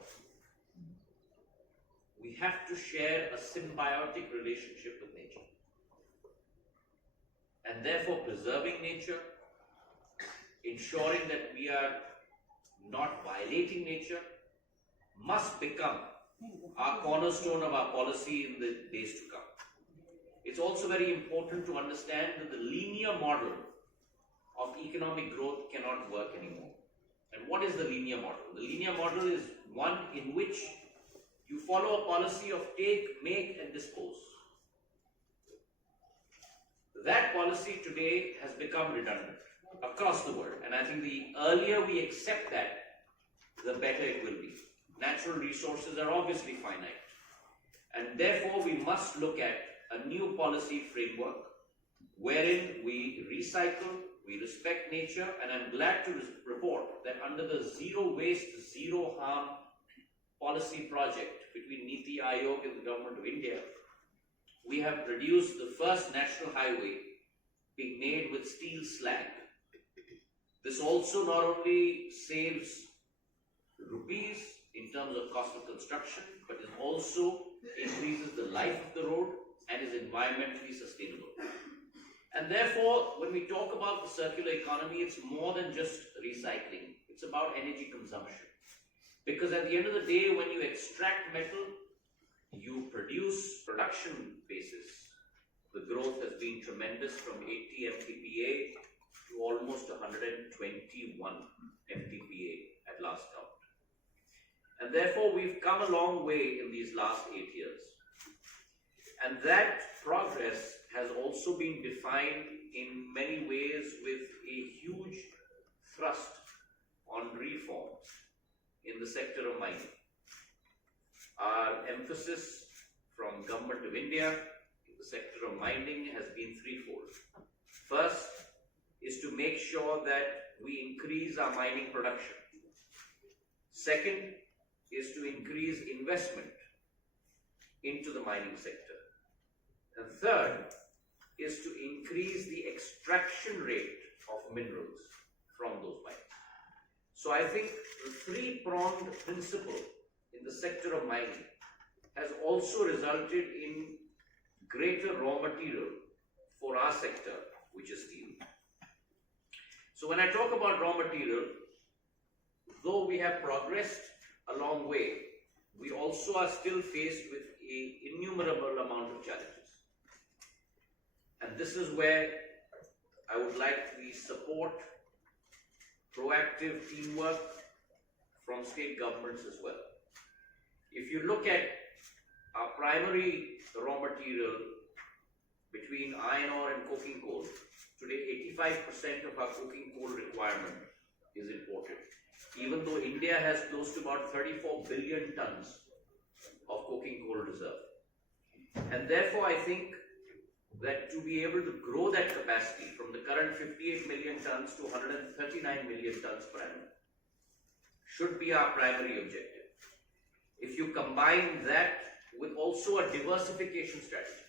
We have to share a symbiotic relationship with nature. And therefore preserving nature, ensuring that we are not violating nature, must become our cornerstone of our policy in the days to come. It's also very important to understand that the linear model of economic growth cannot work anymore. And what is the linear model? The linear model is one in which you follow a policy of take, make and dispose. That policy today has become redundant across the world, and I think the earlier we accept that, the better it will be. Natural resources are obviously finite, and therefore we must look at a new policy framework wherein we recycle, we respect nature, and I'm glad to report that under the Zero Waste, Zero Harm policy project between Niti Aayog and the Government of India, we have produced the first national highway being made with steel slag. This also not only saves rupees in terms of cost of construction, but it also increases the life of the road and is environmentally sustainable. And therefore, when we talk about the circular economy, it's more than just recycling. It's about energy consumption. Because at the end of the day, when you extract metal, you produce production basis. The growth has been tremendous from 80 MTPA to almost 121 MTPA at last count. And therefore, we've come a long way in these last 8 years. And that progress has also been defined in many ways with a huge thrust on reforms in the sector of mining. Our emphasis from Government of India in the sector of mining has been threefold. First is to make sure that we increase our mining production. Second is to increase investment into the mining sector. And third is to increase the extraction rate of minerals from those mines. So I think the three-pronged principle in the sector of mining has also resulted in greater raw material for our sector, which is steel. So when I talk about raw material, though we have progressed a long way, we also are still faced with an innumerable amount of challenges. And this is where I would like the support, proactive teamwork from state governments as well. If you look at our primary raw material between iron ore and coking coal, today 85% of our coking coal requirement is imported. Even though India has close to about 34 billion tons of coking coal reserve. And therefore I think that to be able to grow that capacity from the current 58 million tons to 139 million tons per annum should be our primary objective. If you combine that with also a diversification strategy,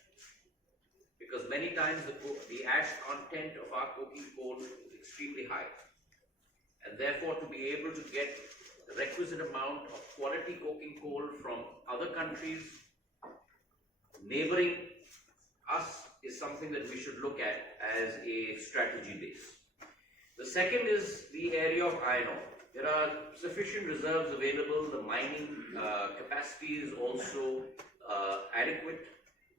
because many times the ash content of our coking coal is extremely high, and therefore to be able to get the requisite amount of quality coking coal from other countries neighboring us is something that we should look at as a strategy base. The second is the area of iron ore. There are sufficient reserves available. The mining capacity is also adequate.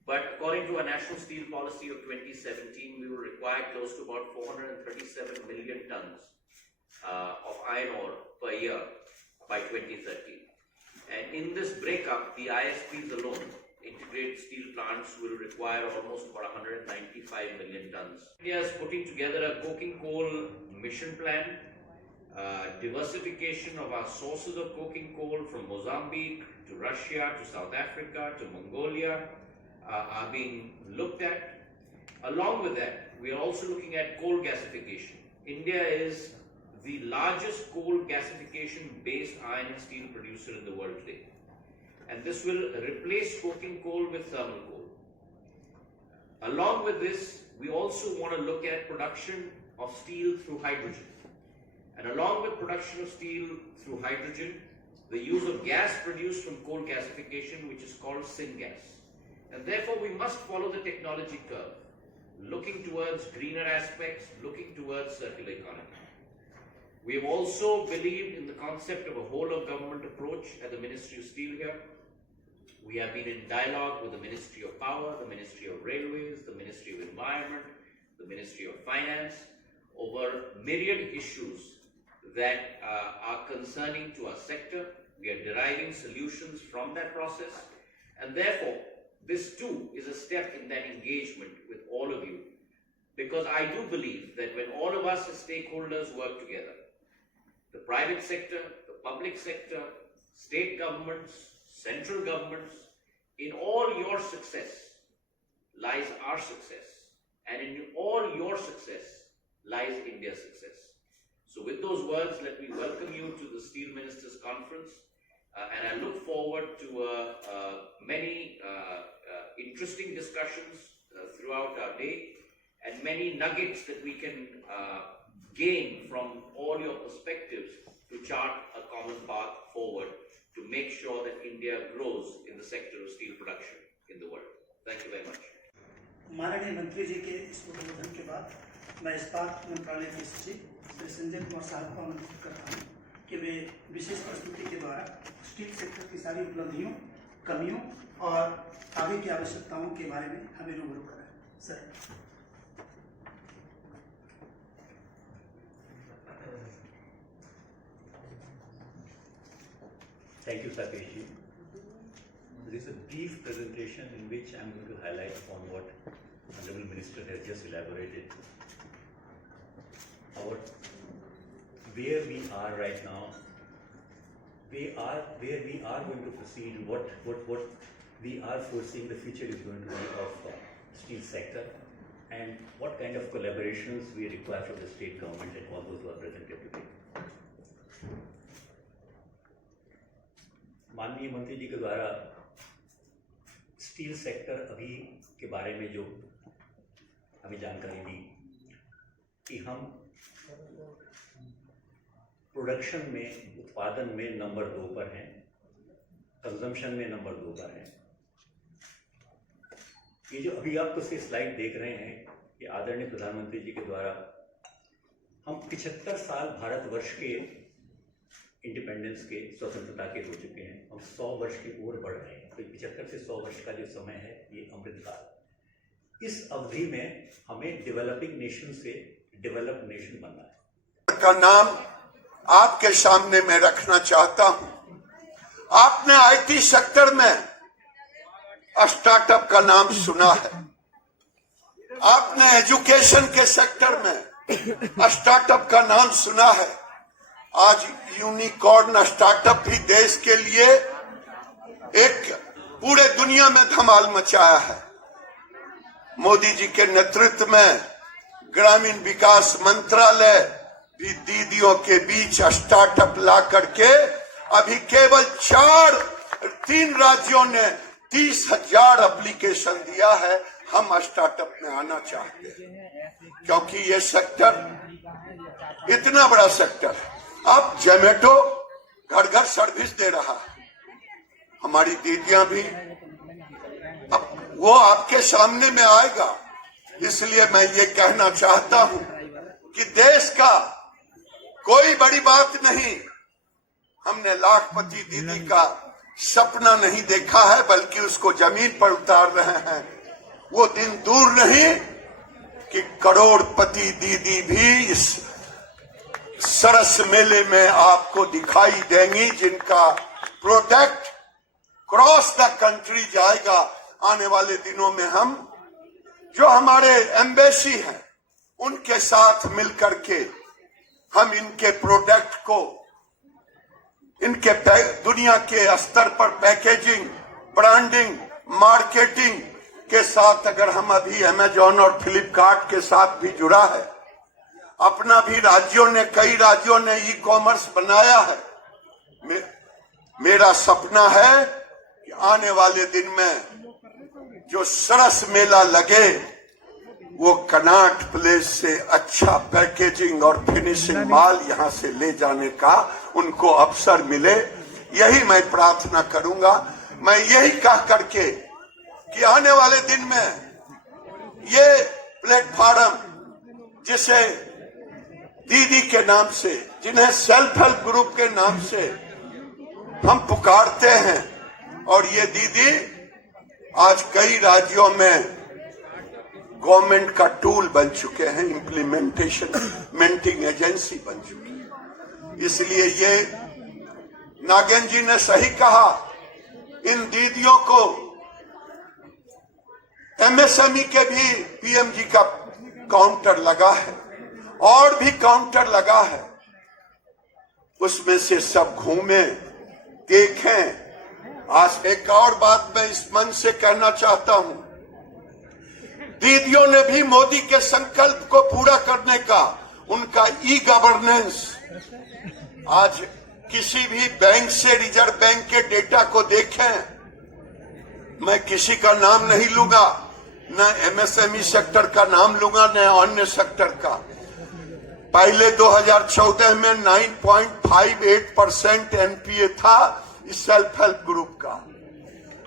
But according to our National Steel Policy of 2017, we will require close to about 437 million tons of iron ore per year by 2030. And in this breakup, the ISPs alone, integrated steel plants, will require almost about 195 million tons. India is putting together a coking coal mission plan. Diversification of our sources of coking coal from Mozambique to Russia to South Africa to Mongolia are being looked at. Along with that, we are also looking at coal gasification. India is the largest coal gasification-based iron and steel producer in the world today. And this will replace coking coal with thermal coal. Along with this, we also want to look at production of steel through hydrogen. And along with production of steel through hydrogen, the use of gas produced from coal gasification, which is called syngas. And therefore, we must follow the technology curve, looking towards greener aspects, looking towards circular economy. We have also believed in the concept of a whole-of-government approach at the Ministry of Steel here. We have been in dialogue with the Ministry of Power, the Ministry of Railways, the Ministry of Environment, the Ministry of Finance, over myriad issues that are concerning to our sector. We are deriving solutions from that process, and therefore, this too is a step in that engagement with all of you, because I do believe that when all of us as stakeholders work together, the private sector, the public sector, state governments, central governments, in all your success lies our success, and in all your success lies India's success. So with those words, let me welcome you to the Steel Ministers Conference, and I look forward to many interesting discussions throughout our day, and many nuggets that we can gain from all your perspectives to chart a common path forward to make sure that India grows in the sector of steel production in the world. Thank you very much. माननीय मंत्री जी के इस उद्बोधन के बाद मैं इस्पात मंत्रालय के सचिव श्री संजय कुमार साहब को आमंत्रित करता हूँ कि वे विशेष प्रस्तुति के द्वारा स्टील सेक्टर की सारी उपलब्धियों, कमियों और आगे की आवश्यकताओं के बारे में हमें रूबरू कराएं। Sir. Thank you, Sakeshji. This is a brief presentation in which I am going to highlight on what Honorable Minister has just elaborated. Where we are right now, where we are going to proceed, what we are foreseeing the future is going to be of steel sector, and what kind of collaborations we require from the state government and all those who are present here today. माननीय मंत्री जी के द्वारा steel sector अभी के बारे में जो हमें जानकारी दी कि हम प्रोडक्शन में, उत्पादन में नंबर 2 पर हैं, कंजम्पशन में नंबर 2 पर हैं। ये जो अभी आप तो स्लाइड देख रहे हैं कि आदरणीय प्रधानमंत्री जी के द्वारा हम 75 साल भारतवर्ष के इंडिपेंडेंस के, स्वतंत्रता के हो चुके हैं। हम 100 वर्ष की ओर बढ़ रहे हैं। तो 75 से 100 वर्ष का जो समय है, ये अमृतकाल। इस अवधि में हमें डेवलपिंग नेशन से डेवलप्ड नेशन बनना है। का नाम आपके सामने मैं रखना चाहता हूं। आपने आईटी सेक्टर में स्टार्टअप का नाम सुना है, आपने एजुकेशन के सेक्टर में स्टार्टअप का नाम सुना है। आज यूनिकॉर्न स्टार्टअप भी देश के लिए एक पूरे दुनिया में धमाल मचाया है। मोदी जी के नेतृत्व में ग्रामीण विकास मंत्रालय भी दीदियों के बीच स्टार्टअप ला करके अभी केवल 3 राज्यों ने 30,000 एप्लीकेशन दिया है। हम स्टार्टअप में आना चाहते हैं क्योंकि ये सेक्टर इतना बड़ा सेक्टर है। अब जोमेटो घर घर सर्विस दे रहा है, हमारी दीदियां भी, अब वो आपके सामने में आएगा। इसलिए मैं ये कहना चाहता हूं कि देश का कोई बड़ी बात नहीं, हमने लाखपति दीदी का सपना नहीं देखा है, बल्कि उसको जमीन पर उतार रहे हैं। वो दिन दूर नहीं कि करोड़पति दीदी भी इस सरस मेले में आपको दिखाई देंगी, जिनका प्रोडक्ट क्रॉस द कंट्री जाएगा। आने वाले दिनों में हम जो हमारे एम्बेसी हैं उनके साथ मिलकर के हम इनके प्रोडक्ट को इनके दुनिया के स्तर पर पैकेजिंग, ब्रांडिंग, मार्केटिंग के साथ, अगर हम अभी अमेजॉन और फ्लिपकार्ट के साथ भी जुड़ा है, अपना भी कई राज्यों ने ई कॉमर्स बनाया है। मेरा सपना है कि आने वाले दिन में जो सरस मेला लगे वो कनॉट प्लेस से अच्छा पैकेजिंग और फिनिशिंग माल यहां से ले जाने का उनको अवसर मिले, यही मैं प्रार्थना करूंगा। मैं यही कह करके कि आने वाले दिन में ये प्लेटफॉर्म जिसे दीदी के नाम से, जिन्हें सेल्फ हेल्प ग्रुप के नाम से हम पुकारते हैं, और ये दीदी आज कई राज्यों में गवर्नमेंट का टूल बन चुके हैं, इम्प्लीमेंटिंग एजेंसी बन चुके हैं। इसलिए ये नागेंद्र जी ने सही कहा, इन दीदियों को एमएसएमई के भी पीएमजी का काउंटर लगा है और भी काउंटर लगा है, उसमें से सब घूमे देखें। आज एक और बात मैं इस मंच से कहना चाहता हूं, दीदियों ने भी मोदी के संकल्प को पूरा करने का, उनका ई गवर्नेंस, आज किसी भी बैंक से रिजर्व बैंक के डेटा को देखें, मैं किसी का नाम नहीं लूंगा, न एमएसएमई सेक्टर का नाम लूंगा न अन्य सेक्टर का। पहले 2014 में 9.58% एनपीए था इस सेल्फ हेल्प ग्रुप का।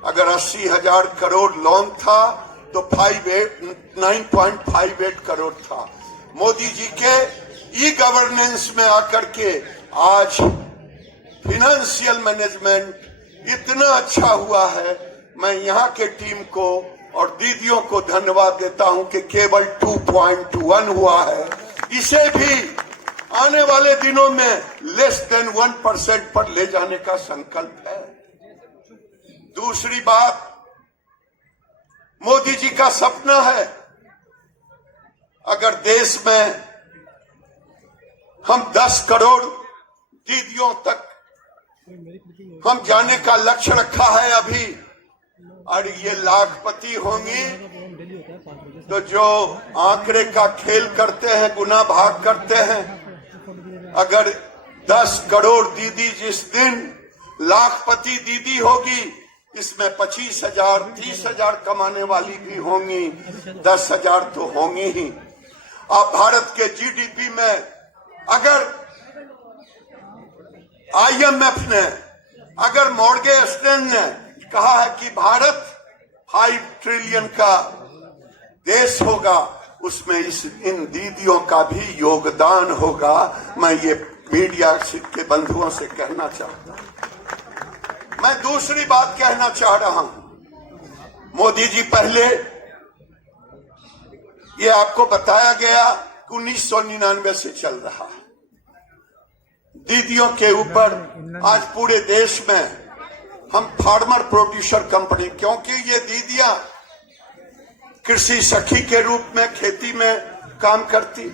अगर 80,000 करोड़ लोन था तो 9.58 करोड़ था। मोदी जी के ई गवर्नेंस में आकर के आज फिनेंशियल मैनेजमेंट इतना अच्छा हुआ है। मैं यहाँ के टीम को और दीदियों को धन्यवाद देता हूं कि केवल 2.1 हुआ है, इसे भी आने वाले दिनों में लेस देन 1% पर ले जाने का संकल्प है। दूसरी बात, मोदी जी का सपना है अगर देश में हम 10 करोड़ दीदियों तक हम जाने का लक्ष्य रखा है अभी, और ये लाखपति होंगी तो जो आंकड़े का खेल करते हैं, गुना भाग करते हैं, अगर 10 करोड़ दीदी जिस दिन लाखपति दीदी होगी, इसमें 25,000 30,000 कमाने वाली भी होंगी, 10,000 तो होंगी ही। अब भारत के जीडीपी में अगर आईएमएफ ने, अगर मॉर्गेज स्टैंड ने कहा है कि भारत 5 ट्रिलियन का देश होगा, उसमें इन दीदियों का भी योगदान होगा। मैं ये मीडिया के बंधुओं से कहना चाहता हूं। मैं दूसरी बात कहना चाह रहा हूं, मोदी जी पहले ये आपको बताया गया 1999 से चल रहा है दीदियों के ऊपर। आज पूरे देश में हम फार्मर प्रोड्यूसर कंपनी, क्योंकि ये दीदियां कृषि सखी के रूप में खेती में काम करती,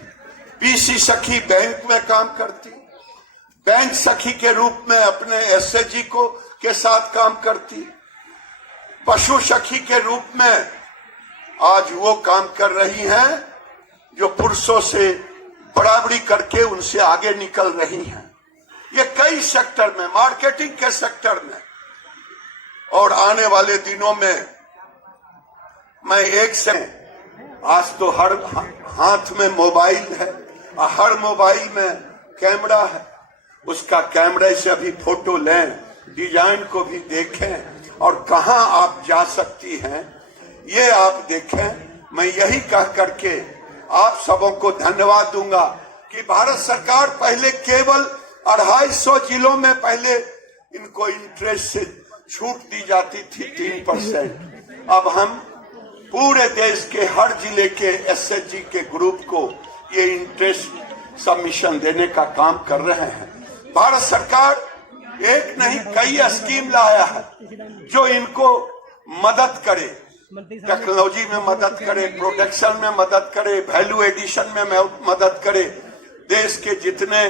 पीसी सखी बैंक में काम करती, बैंक सखी के रूप में अपने एसएचजी को के साथ काम करती, पशु सखी के रूप में आज वो काम कर रही हैं जो पुरुषों से बराबरी करके उनसे आगे निकल रही हैं। ये कई सेक्टर में, मार्केटिंग के सेक्टर में, और आने वाले दिनों में मैं एक से, आज तो हर हाथ में मोबाइल है, हर मोबाइल में कैमरा है, उसका कैमरे से अभी फोटो लें, डिजाइन को भी देखें और कहां आप जा सकती हैं ये आप देखें। मैं यही कह करके आप सबों को धन्यवाद दूंगा कि भारत सरकार पहले केवल 250 जिलों में पहले इनको इंटरेस्ट से छूट दी जाती थी 3%। अब हम पूरे देश के हर जिले के एसएचजी के ग्रुप को ये इंटरेस्ट सबमिशन देने का काम कर रहे हैं। भारत सरकार एक नहीं कई स्कीम लाया है जो इनको मदद करे, टेक्नोलॉजी में मदद करे, प्रोडक्शन में मदद करे, वैल्यू एडिशन में मदद करे। देश के जितने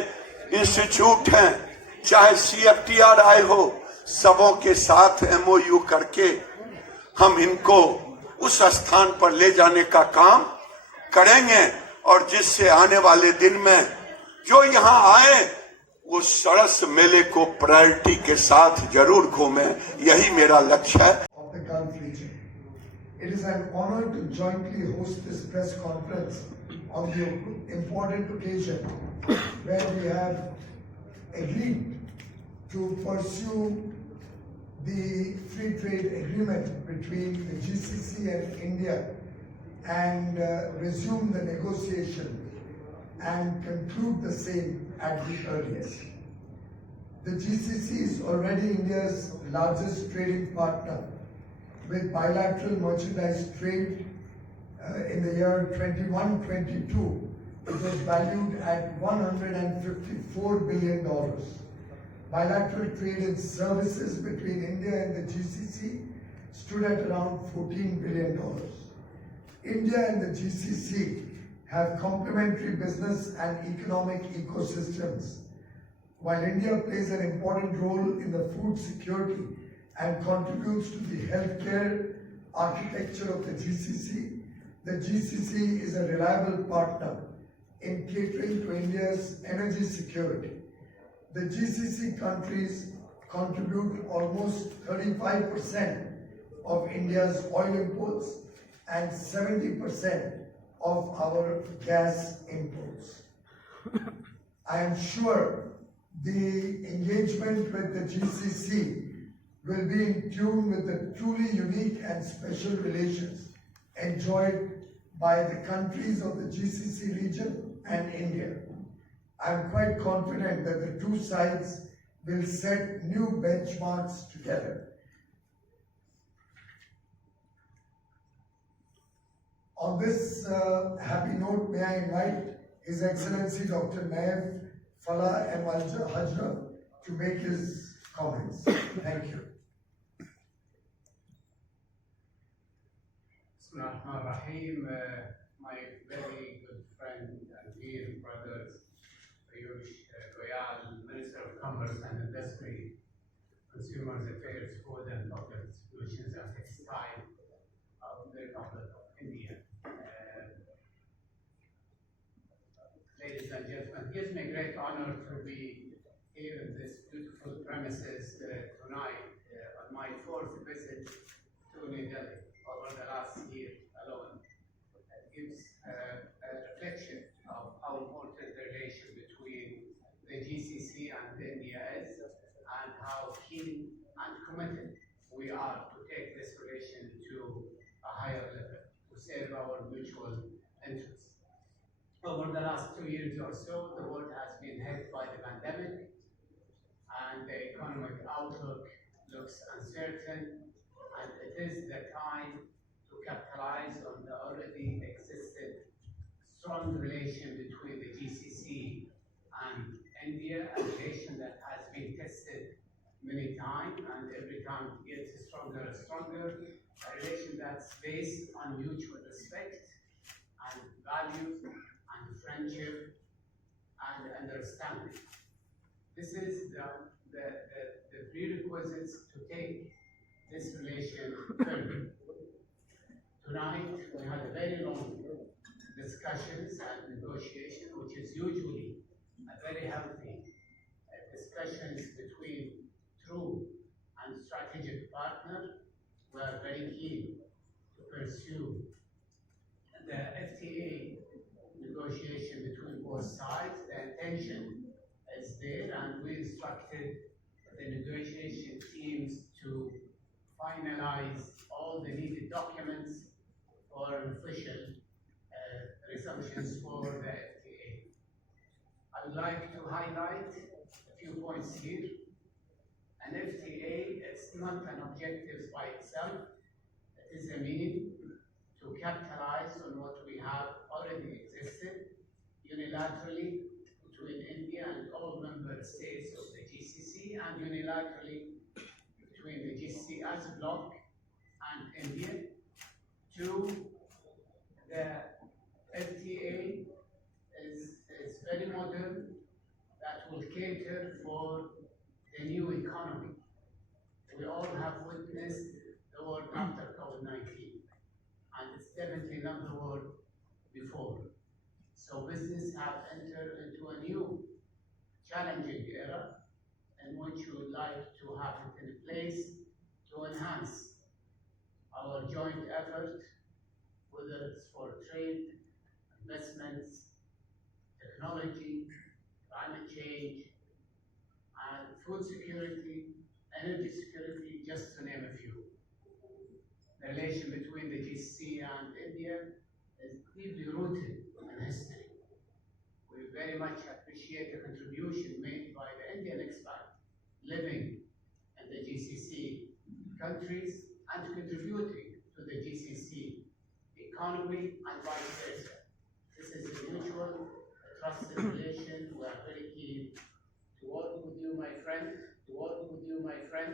इंस्टीट्यूट हैं, चाहे CFTRI हो, सबों के साथ MOU करके हम इनको उस स्थान पर ले जाने का काम करेंगे। और जिससे आने वाले दिन में जो यहाँ आए वो सरस मेले को प्रायोरिटी के साथ जरूर घूमे, यही मेरा लक्ष्य है। Of the Gulf region. It is an honor to jointly host this press conference on the important occasion where we have agreed to pursue the free trade agreement between the GCC and India and resume the negotiation and conclude the same at the earliest. The GCC is already India's largest trading partner with bilateral merchandise trade in the year 21-22. It was valued at $154 billion. Bilateral trade in services between India and the GCC stood at around $14 billion. India and the GCC have complementary business and economic ecosystems. While India plays an important role in the food security and contributes to the healthcare architecture of the GCC is a reliable partner in catering to India's energy security. The GCC countries contribute almost 35% of India's oil imports and 70% of our gas imports. I am sure the engagement with the GCC will be in tune with the truly unique and special relations enjoyed by the countries of the GCC region and India. I am quite confident that the two sides will set new benchmarks together. On this happy note, may I invite His Excellency Dr. Naif Falah M. Hajra to make his comments. Thank you. Bismillahirrahmanirrahim. My very good friend and dear brothers, Piyush Goyal, Minister of Commerce and Industry, Consumers Affairs, Food and Public Solutions and Textile of the Republic of India. Ladies and gentlemen, it gives me great honor to be here in this beautiful premises tonight on my fourth visit to New Delhi over the last year alone. It gives a reflection of how important the relation between the GCC and India is and how keen and committed we are to take this relation to a higher level to serve our mutual interests. Over the last 2 years or so, the world has been hit by the pandemic and the economic outlook looks uncertain, and it is the time to capitalize on the already existing strong relation between the GCC and India, a relation that has been tested many times and every time gets stronger and stronger, a relation that's based on mutual respect and values and friendship and understanding. This is the prerequisites to take this relation further. Tonight, we had a very long discussions and negotiation, which is usually a very healthy discussions between true and strategic partners. We are very keen to pursue the FTA negotiation between both sides. The intention is there, and we instructed the negotiation teams to finalize all the needed documents for official resumptions for the FTA. I would like to highlight a few points here. An FTA is not an objective by itself. It is a means to capitalize on what we have already existed unilaterally between India and all member states of the GCC, and unilaterally between the GCC as a bloc and India. Two, the FTA is very modern, that will cater for the new economy. We all have witnessed the world after COVID-19, and it's definitely not the world before. So business have entered into a new challenging era in which we would like to have it in place to enhance our joint effort, whether it's for trade, investments, technology, climate change, and food security, energy security, just to name a few. The relation between the GCC and India is deeply rooted in history. We very much appreciate the contribution made by the Indian expat living in the GCC countries and contributing to the GCC economy and vice versa. This is a mutual, trusted relation. We are very keen to work with you, my friend,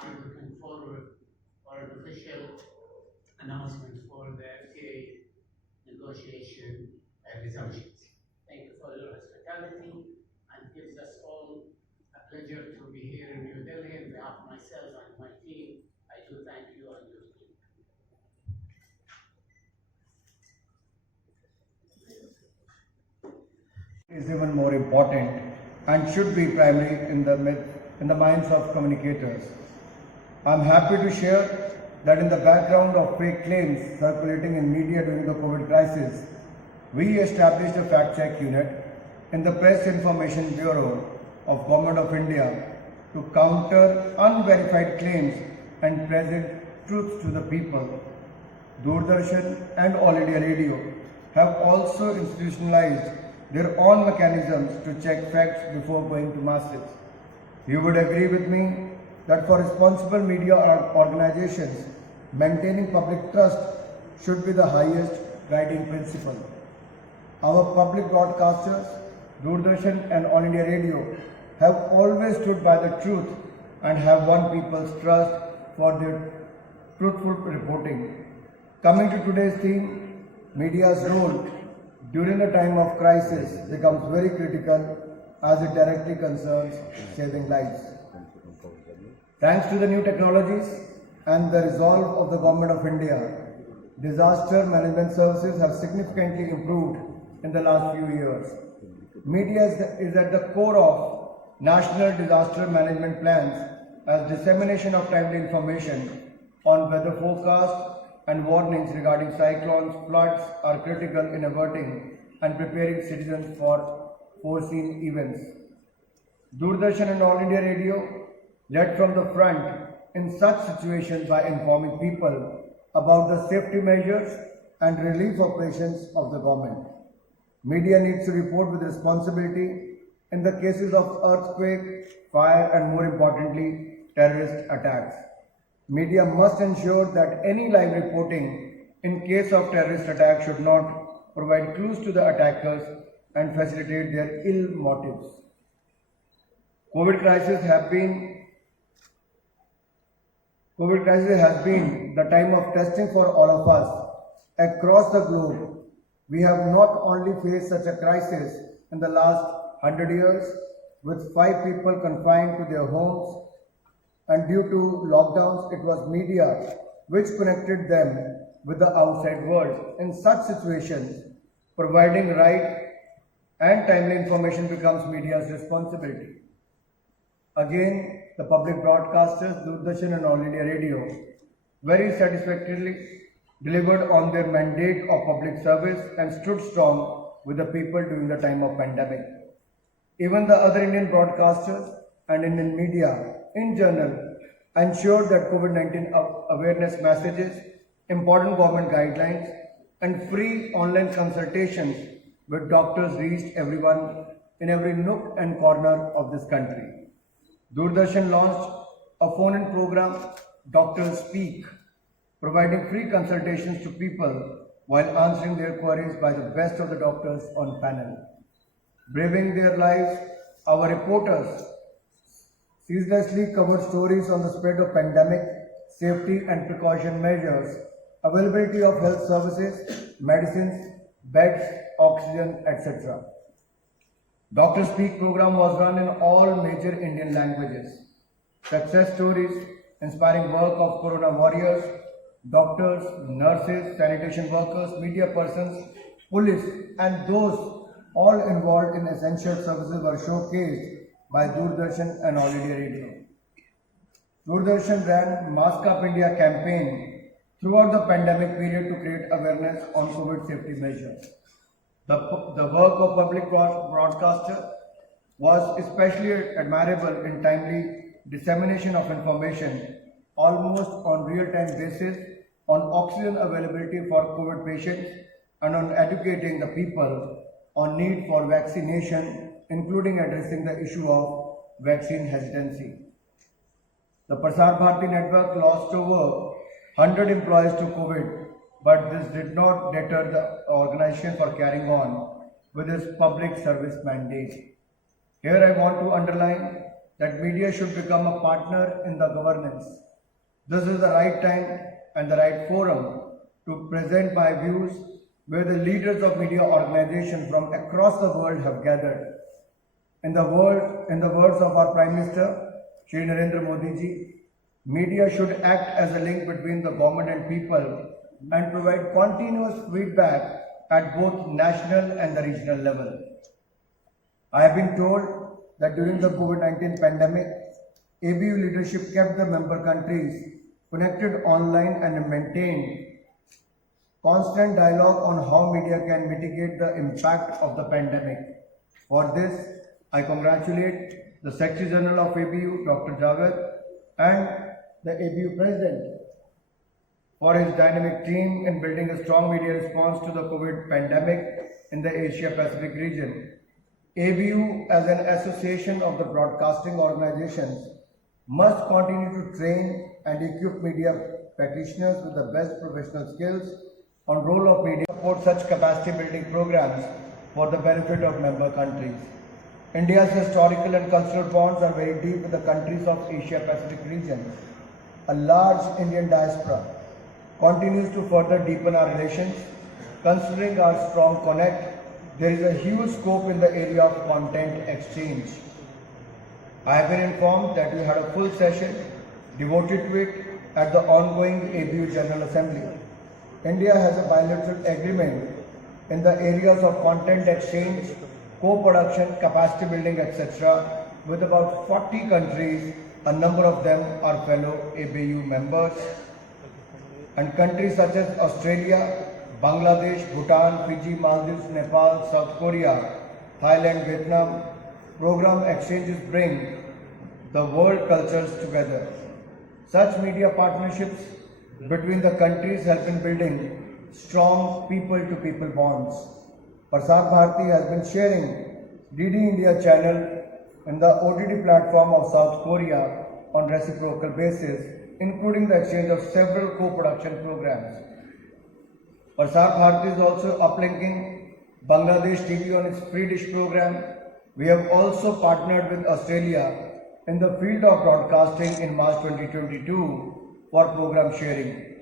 and looking forward for an official announcement for the FTA negotiation resumptions. Thank you for your hospitality, and it gives us all a pleasure to be here in New Delhi. On behalf of myself and my team, I do thank you and your team. Is even more important and should be primary in the minds of communicators. I'm happy to share that in the background of fake claims circulating in media during the COVID crisis, we established a fact-check unit in the Press Information Bureau of Government of India to counter unverified claims and present truth to the people. Doordarshan and All India Radio have also institutionalized their own mechanisms to check facts before going to masses. You would agree with me that for responsible media organizations, maintaining public trust should be the highest guiding principle. Our public broadcasters, Doordarshan and All India Radio, have always stood by the truth and have won people's trust for their truthful reporting. Coming to today's theme, media's role during the time of crisis becomes very critical as it directly concerns saving lives. Thanks to the new technologies and the resolve of the Government of India, disaster management services have significantly improved in the last few years. Media is at the core of national disaster management plans, as dissemination of timely information on weather forecast and warnings regarding cyclones, floods are critical in averting and preparing citizens for foreseen events. Doordarshan and All India Radio led from the front in such situations by informing people about the safety measures and relief operations of the government. Media needs to report with responsibility in the cases of earthquake, fire, and more importantly, terrorist attacks. Media must ensure that any live reporting in case of terrorist attack should not provide clues to the attackers and facilitate their ill motives. COVID crisis has been the time of testing for all of us. Across the globe, we have not only faced such a crisis in the last 100 years, with 5 people confined to their homes, and due to lockdowns, it was media which connected them with the outside world. In such situations, providing right and timely information becomes media's responsibility. Again, the public broadcasters, Doordarshan and All India Radio, very satisfactorily delivered on their mandate of public service and stood strong with the people during the time of pandemic. Even the other Indian broadcasters and Indian media in general ensured that COVID-19 awareness messages, important government guidelines, and free online consultations with doctors reached everyone in every nook and corner of this country. Doordarshan launched a phone-in program, Doctors Speak, providing free consultations to people while answering their queries by the best of the doctors on panel. Braving their lives, our reporters ceaselessly covered stories on the spread of pandemic, safety and precaution measures, availability of health services, medicines, beds, oxygen, etc. Doctor Speak program was run in all major Indian languages. Success stories, inspiring work of corona warriors, doctors, nurses, sanitation workers, media persons, police and those all involved in essential services were showcased by Doordarshan and All India Radio. Doordarshan ran Mask Up India campaign throughout the pandemic period to create awareness on COVID safety measures. The work of public broadcaster was especially admirable in timely dissemination of information almost on real-time basis on oxygen availability for COVID patients and on educating the people on need for vaccination, including addressing the issue of vaccine hesitancy. The Prasar Bharati network lost over 100 employees to COVID, but this did not deter the organization for carrying on with its public service mandate. Here I want to underline that media should become a partner in the governance. This is the right time and the right forum to present my views where the leaders of media organizations from across the world have gathered. In the words of our Prime Minister, Shri Narendra Modi ji, media should act as a link between the government and people and provide continuous feedback at both national and the regional level. I have been told that during the COVID-19 pandemic, ABU leadership kept the member countries connected online and maintained constant dialogue on how media can mitigate the impact of the pandemic. For this, I congratulate the Secretary General of ABU, Dr. Javed, and the ABU President for his dynamic team in building a strong media response to the COVID pandemic in the Asia Pacific region. ABU, as an association of the broadcasting organizations, must continue to train and equip media practitioners with the best professional skills on role of media, support such capacity building programs for the benefit of member countries. India's historical and cultural bonds are very deep with the countries of Asia Pacific region. A large Indian diaspora continues to further deepen our relations. Considering our strong connect, there is a huge scope in the area of content exchange. I have been informed that we had a full session devoted to it at the ongoing ABU General Assembly. India has a bilateral agreement in the areas of content exchange, co-production, capacity building, etc. with about 40 countries. A number of them are fellow ABU members. And countries such as Australia, Bangladesh, Bhutan, Fiji, Maldives, Nepal, South Korea, Thailand, Vietnam, program exchanges bring the world cultures together. Such media partnerships between the countries help in building strong people-to-people bonds. Prasar Bharati has been sharing DD India channel in the OTT platform of South Korea on reciprocal basis, including the exchange of several co-production programs. Prasar Bharati is also uplinking Bangladesh TV on its free dish program. We have also partnered with Australia in the field of broadcasting in March 2022 for program sharing.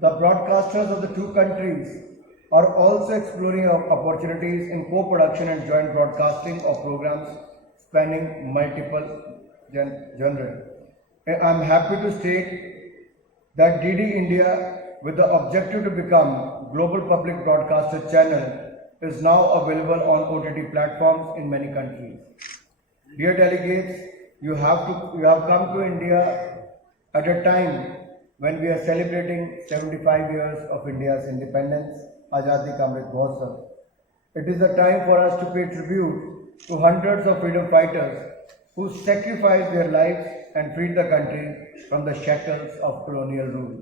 The broadcasters of the two countries are also exploring opportunities in co-production and joint broadcasting of programs spanning multiple genres. I am happy to state that DD India, with the objective to become global public broadcaster channel, is now available on OTT platforms in many countries. Dear delegates, you have come to India at a time when we are celebrating 75 years of India's independence, Azadi Ka Amrit Mahotsav. It is the time for us to pay tribute to hundreds of freedom fighters who sacrificed their lives and freed the country from the shackles of colonial rule.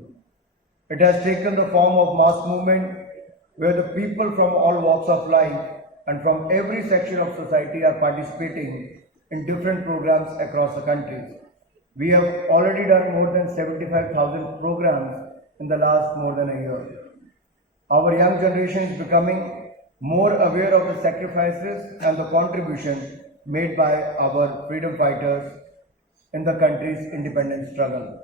It has taken the form of mass movement where the people from all walks of life and from every section of society are participating in different programs across the country. We have already done more than 75,000 programs in the last more than a year. Our young generation is becoming more aware of the sacrifices and the contributions made by our freedom fighters in the country's independence struggle.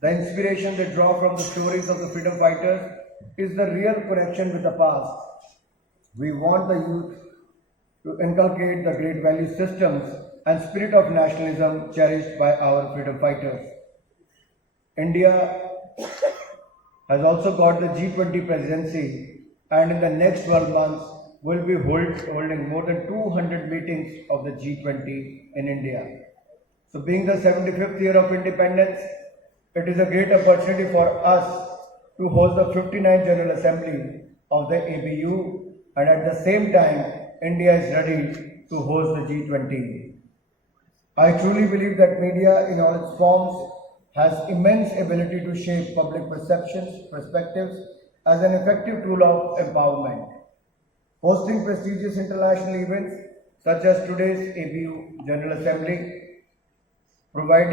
The inspiration they draw from the stories of the freedom fighters is the real connection with the past. We want the youth to inculcate the great value systems and spirit of nationalism cherished by our freedom fighters. India has also got the G20 presidency, and in the next 12 months, will be holding more than 200 meetings of the G20 in India. So being the 75th year of independence, it is a great opportunity for us to host the 59th General Assembly of the ABU, and at the same time, India is ready to host the G20. I truly believe that media in all its forms has immense ability to shape public perspectives as an effective tool of empowerment. Hosting prestigious international events such as today's ABU General Assembly provide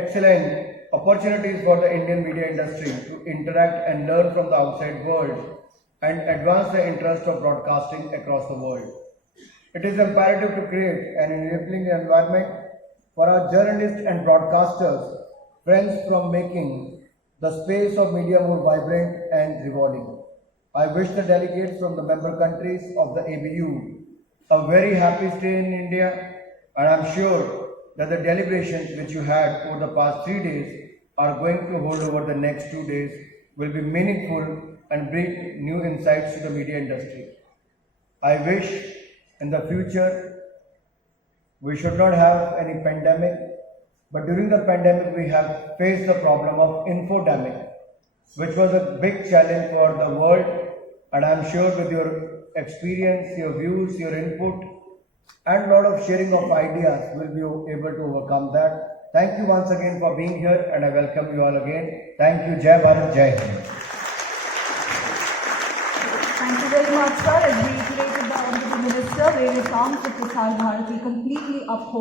excellent opportunities for the Indian media industry to interact and learn from the outside world and advance the interest of broadcasting across the world. It is imperative to create an enabling environment for our journalists and broadcasters friends from making the space of media more vibrant and rewarding. I wish the delegates from the member countries of the ABU a very happy stay in India, and I am sure that the deliberations which you had over the past 3 days are going to hold over the next 2 days will be meaningful and bring new insights to the media industry. I wish in the future we should not have any pandemic, but during the pandemic we have faced the problem of infodemic, which was a big challenge for the world, and I am sure with your experience, your views, your input, and a lot of sharing of ideas will be able to overcome that. Thank you once again for being here, and I welcome you all again. Thank you. Jai Bharat, Jai Hind. Thank you very much, sir. As reiterated by Honorable Minister, various arms of Prasar Bharati completely uphold